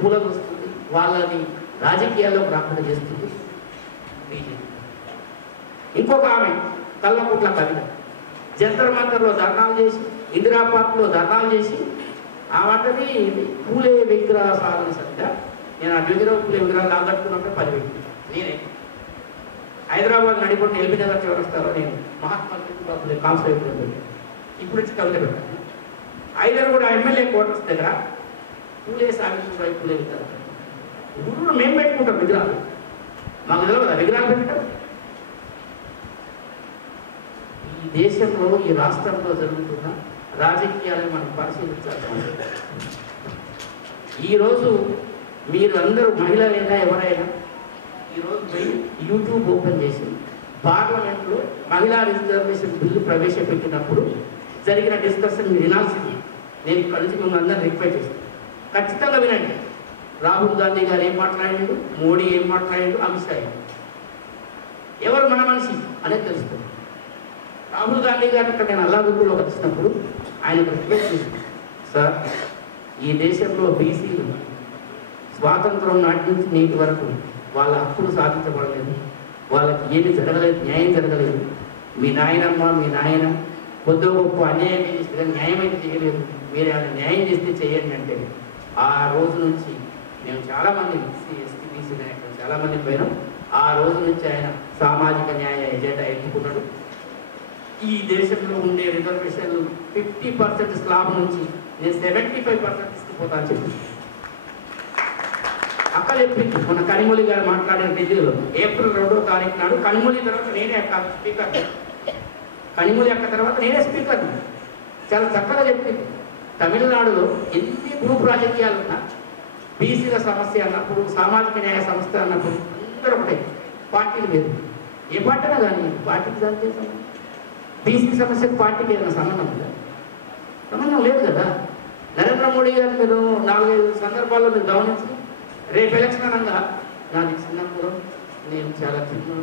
కూలదొస్తుంది, వాళ్ళని రాజకీయాల్లోకి రాకుండా చేస్తుంది బీజేపీ. ఇంకొక ఆమె కల్వకుట్ల కవిత జంతర్ మంతర్లో ధర్నాలు చేసి, ఇందిరా పార్క్లో ధర్నాలు చేసి, ఆ వాటిని పూలే విగ్రహ సాధన సరిగ్గా నేను ఆ పూలే విగ్రహాలు లాగట్టుకున్నప్పుడు 10 వ్యక్తులు నేనే హైదరాబాద్ నడిపొట్టిన ఎల్బీ నగర్ చివరిస్తారో నేను మహాత్మా పూలే కాన్సెప్ట్ ఇప్పుడు వచ్చి కవిత పెట్టాను. ఐదరు కూడా ఎమ్మెల్యే క్వార్టర్స్ దగ్గర పూలే సాగించిన పూలే విగ్రహాలు ఊరు మేము పెట్టుకుంటాం. విగ్రహాలు మాకు తెలియదు విగ్రహాలు పెట్టడం. ఈ దేశంలో ఈ రాష్ట్రంలో జరుగుతున్న రాజకీయాలను మనం పరిశీలించాల్సి ఉంటుంది. ఈరోజు మీరు అందరూ మహిళలైనా ఎవరైనా ఈరోజు పోయి యూట్యూబ్ ఓపెన్ చేసి పార్లమెంట్లో మహిళా రిజర్వేషన్ బిల్లు ప్రవేశపెట్టినప్పుడు జరిగిన డిస్కషన్ మీరు వినాల్సింది. నేను ఇక్కడ నుంచి మిమ్మల్ని అందరినీ రిక్వెస్ట్ చేస్తాను, ఖచ్చితంగా వినండి. రాహుల్ గాంధీ గారు ఏం మాట్లాడిండు, మోడీ ఏం మాట్లాడిండు, అమిత్ షా ఎవరు మన మనిషి అనేది తెలుస్తుంది. రాహుల్ గాంధీ గారు ఇక్కడ నేను అల్లాదుర్గులో వచ్చినప్పుడు ఆయన రిక్వెస్ట్ చేశాను, సార్ ఈ దేశంలో బీసీలు స్వాతంత్రం నాటి నుంచి నేటి వరకు వాళ్ళ హక్కులు సాధించబడలేదు, వాళ్ళకి ఏమి జరగలేదు, న్యాయం జరగలేదు. మీ నాయనమ్మ మీ నాయన కొద్ది గొప్ప అన్యాయం చేస్తే న్యాయం అయితే చేయలేదు, మీరు ఆయన న్యాయం చేస్తే చేయండి అంటే ఆ రోజు నుంచి మేము చాలామంది ఎస్సీ ఎస్టీ బీసీ నాయకులు చాలామంది పోయినాం. ఆ రోజు నుంచి ఆయన సామాజిక న్యాయ ఎజెండా ఎన్నుకున్నాడు. ఈ దేశంలో ఉండే రిజర్వేషన్లు 50% స్లాబ్ నుంచి నేను 75% తీసుకుపోతా అని చెప్పి అక్క చెప్పింది. మన కనిమొళి గారు మాట్లాడిన ఢిల్లీలో ఏప్రిల్ 2వ తారీఖు నాడు కనిమొళి తర్వాత నేనే స్పీకర్, కనిమొళి అక్క తర్వాత నేనే స్పీకర్. చాలా చక్కగా చెప్పింది. తమిళనాడులో ఎన్ని గ్రూప్ రాజకీయాలు ఉన్నా బీసీల సమస్య అన్నప్పుడు, సామాజిక న్యాయ సంస్థ అన్నప్పుడు అందరూ ఒకటే, పార్టీలు లేదు. ఏ పార్టీ అయినా కానీ పార్టీకి దానికి సంబంధం, బీసీ సమస్యకు పార్టీకి ఏదైనా సంబంధం ఉందా? సంబంధం లేదు కదా. నరేంద్ర మోడీ గారు మీరు 4-5 సందర్భాల్లో మీరు గమనించి రేపు ఎలక్షన్ అనగా నాది చిన్న కులం, నేను చాలా చిన్న,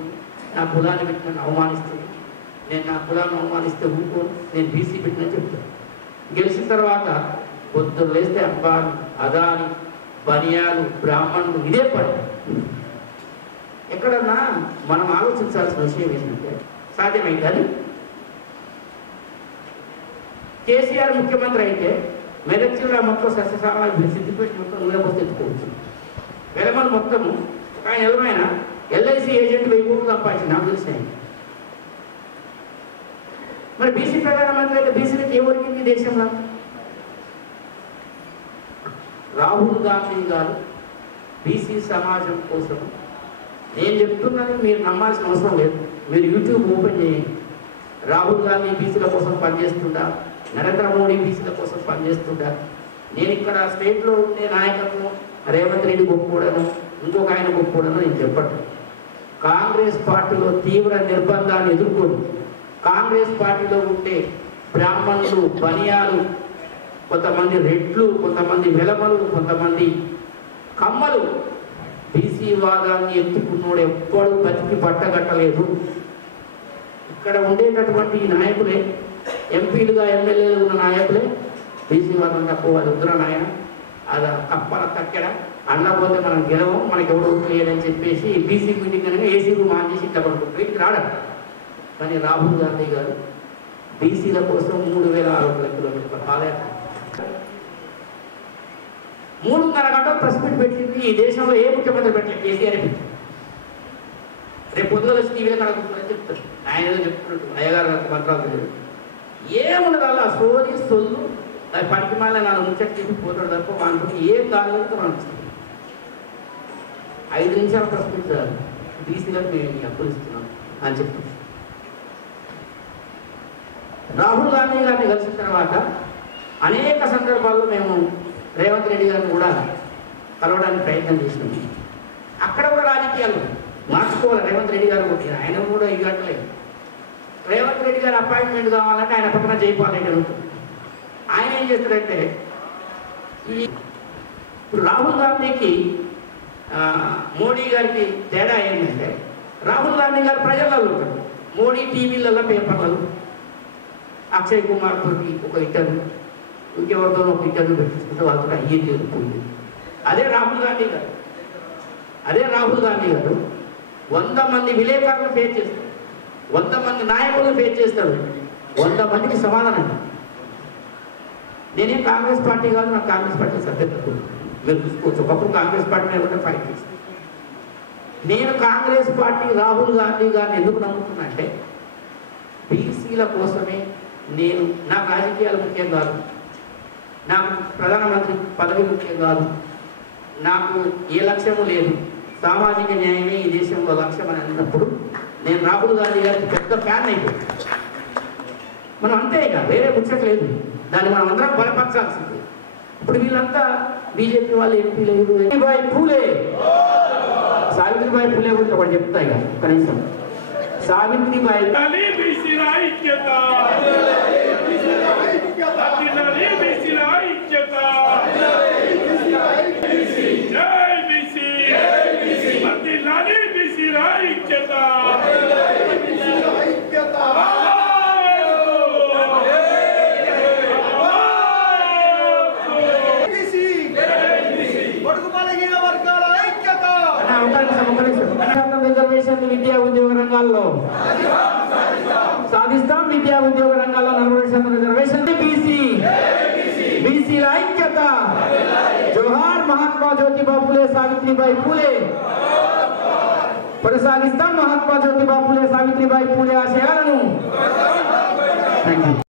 నా కులాన్ని పెట్టి నన్ను అవమానిస్తుంది, నేను నా కులాన్ని అవమానిస్తే ఊరుకోను, నేను బీసీ పెట్టినని చెప్తాను. గెలిచిన తర్వాత పొద్దున్న వేస్తే అంబానీ, అదాని, బనియాలు, బ్రాహ్మణులు ఇదే పని. ఎక్కడన్నా మనం ఆలోచించాల్సిన విషయం ఏంటంటే సాధ్యమైందని. కేసీఆర్ ముఖ్యమంత్రి అయితే మెదక్ జిల్లా మొత్తం సస్యశాల సిద్దిపేట మొత్తం నూనె పోస్తే ఎత్తుకోవచ్చు. వెలమల్ మొత్తము ఆయన ఎవరైనా ఎల్ఐసి ఏజెంట్ 1000 కోట్లు సంపాదించి నాకు తెలిసాయి. మరి బీసీ ప్రధానమంత్రి అయితే బీసీలకు ఏమొరిగింది దేశంలో? రాహుల్ గాంధీ గారు బీసీ సమాజం కోసం నేను చెప్తున్నాను, మీరు నమ్మాల్సిన అవసరం లేదు. మీరు యూట్యూబ్ ఓపెన్ చేయండి. రాహుల్ గాంధీ బీసీల కోసం పనిచేస్తుందా, నరేంద్ర మోడీ బీసీల కోసం పనిచేస్తుంటా. నేను ఇక్కడ స్టేట్లో ఉండే నాయకత్వం రేవంత్ రెడ్డి గొప్పకూడను, ఇంకొక ఆయన గొప్పకూడను నేను చెప్పట్లేదు. కాంగ్రెస్ పార్టీలో తీవ్ర నిర్బంధాన్ని ఎదుర్కొని కాంగ్రెస్ పార్టీలో ఉండే బ్రాహ్మణులు, బనియాలు, కొంతమంది రెడ్లు, కొంతమంది వెలమలు, కొంతమంది కమ్మలు బీసీ వాదాన్ని ఎత్తుకున్నోడు ఎప్పుడు బతికి పట్టగట్టలేదు. ఇక్కడ ఉండేటటువంటి నాయకులే, ఎంపీలుగా ఎమ్మెల్యేలు ఉన్న నాయకులే బీసీ వాదం తక్కువ వాళ్ళు వద్దురా నాయన, అది కప్పల తక్కెడ అన్నపోతే మనం గెలవం, మనకి ఎవరు లేదని చెప్పేసి బీసీ మీటింగ్ అనేది ఏసీ రూమ్ ఆన్ చేసి ఇట్లా పడుకుంటారు. ఇది రాడరు. కానీ రాహుల్ గాంధీ గారు బీసీల కోసం 3600 కిలోమీటర్ల పాదయాత్ర 3.5 గంటలు ప్రెస్ మీట్ పెట్టింది. ఈ దేశంలో ఏ ముఖ్యమంత్రి పెట్టలేదు, కేసీఆర్ పెట్టింది. రేపు పొద్దుగా వచ్చి టీవీలో కడుగుతుందని చెప్తారు. ఆయన ఏదో చెప్తున్నట్టు అయ్యగారు మంత్రాలు తెలియదు. ఏముండదు అలా సోది సొల్లు దాని పనికి మళ్ళీ నాలుగు ముచ్చట తీసి పోతాడు తప్ప వానికి ఏం కాలేదు. మనం 5 నిమిషాలు ప్రెస్ మీట్ చాలు, బీసీలకు మేము అప్పులు ఇస్తున్నాం అని చెప్తాం. రాహుల్ గాంధీ గారిని కలిసిన తర్వాత అనేక సందర్భాల్లో మేము రేవంత్ రెడ్డి గారిని కూడా కలవడానికి ప్రయత్నం చేసినాం. అక్కడ కూడా రాజకీయాలు మార్చుకోవాలి. రేవంత్ రెడ్డి గారు కొట్టిన ఆయన కూడా ఇవ్వట్లేదు. రేవంత్ రెడ్డి గారు అపాయింట్మెంట్ కావాలంటే ఆయన పక్కన జైపాల్ రెడ్డి ఉంటుంది. ఆయన ఏం చేస్తారంటే ఇప్పుడు రాహుల్ గాంధీకి మోడీ గారికి తేడా ఏంటంటే రాహుల్ గాంధీ గారు ప్రజలలో ఉంటారు, మోడీ టీవీలలో పేపర్లలో అక్షయ్ కుమార్ తోటి ఒక ఇంటర్వ్యూ, ఇంకెవరితో ఒక ఇంటర్వ్యూ పెట్టించుకుంటే వాళ్ళతో అయ్యేది జరుగుతుంది. అదే రాహుల్ గాంధీ గారు 100 మంది విలేకరులను ఫేస్ చేస్తారు, 100 మంది నాయకులను ఫేస్ చేస్తారు, 100 మందికి సమాధానం. నేనేం కాంగ్రెస్ పార్టీ కాదు, నాకు కాంగ్రెస్ పార్టీ సభ్యత మీరు చూసుకోవచ్చు. ఒకప్పుడు కాంగ్రెస్ పార్టీ కూడా ఫైట్ చేస్తాను. నేను కాంగ్రెస్ పార్టీ రాహుల్ గాంధీ గారిని ఎందుకు నమ్ముతున్నా అంటే బీసీల కోసమే. నేను నాకు రాజకీయాలు ముఖ్యం కాదు, నాకు ప్రధానమంత్రి పదవి ముఖ్యం కాదు, నాకు ఏ లక్ష్యము లేదు, సామాజిక న్యాయమే ఈ దేశంలో లక్ష్యం అని అన్నప్పుడు నేను రాహుల్ గాంధీ గారికి పెద్ద ఫ్యాన్ అయిపోయింది. మనం అంతే, ఇక వేరే ముచ్చట్లేదు. దాన్ని మనం అందరం బలపరచాల్సింది. ఇప్పుడు వీళ్ళంతా బీజేపీ వాళ్ళు ఎంపీలు సావిత్రిబాయి పూలే గురించి ఒకటి చెప్తా. ఇక కనీసం సావిత్రిబాయి రిజర్వేషన్ విద్యా ఉద్యోగ రంగాల్లో సాధిస్తాం. విద్యా ఉద్యోగ రంగాల్లో 40% రిజర్వేషన్. బీసీల ఐక్యత. జోహార్ మహాత్మా జ్యోతిబా ఫులే సావిత్రిబాయి పూలే. కొనసాగిస్తాం మహాత్మా జ్యోతిబా ఫులే సావిత్రిబాయి పూలే ఆశయాలను. Thank you.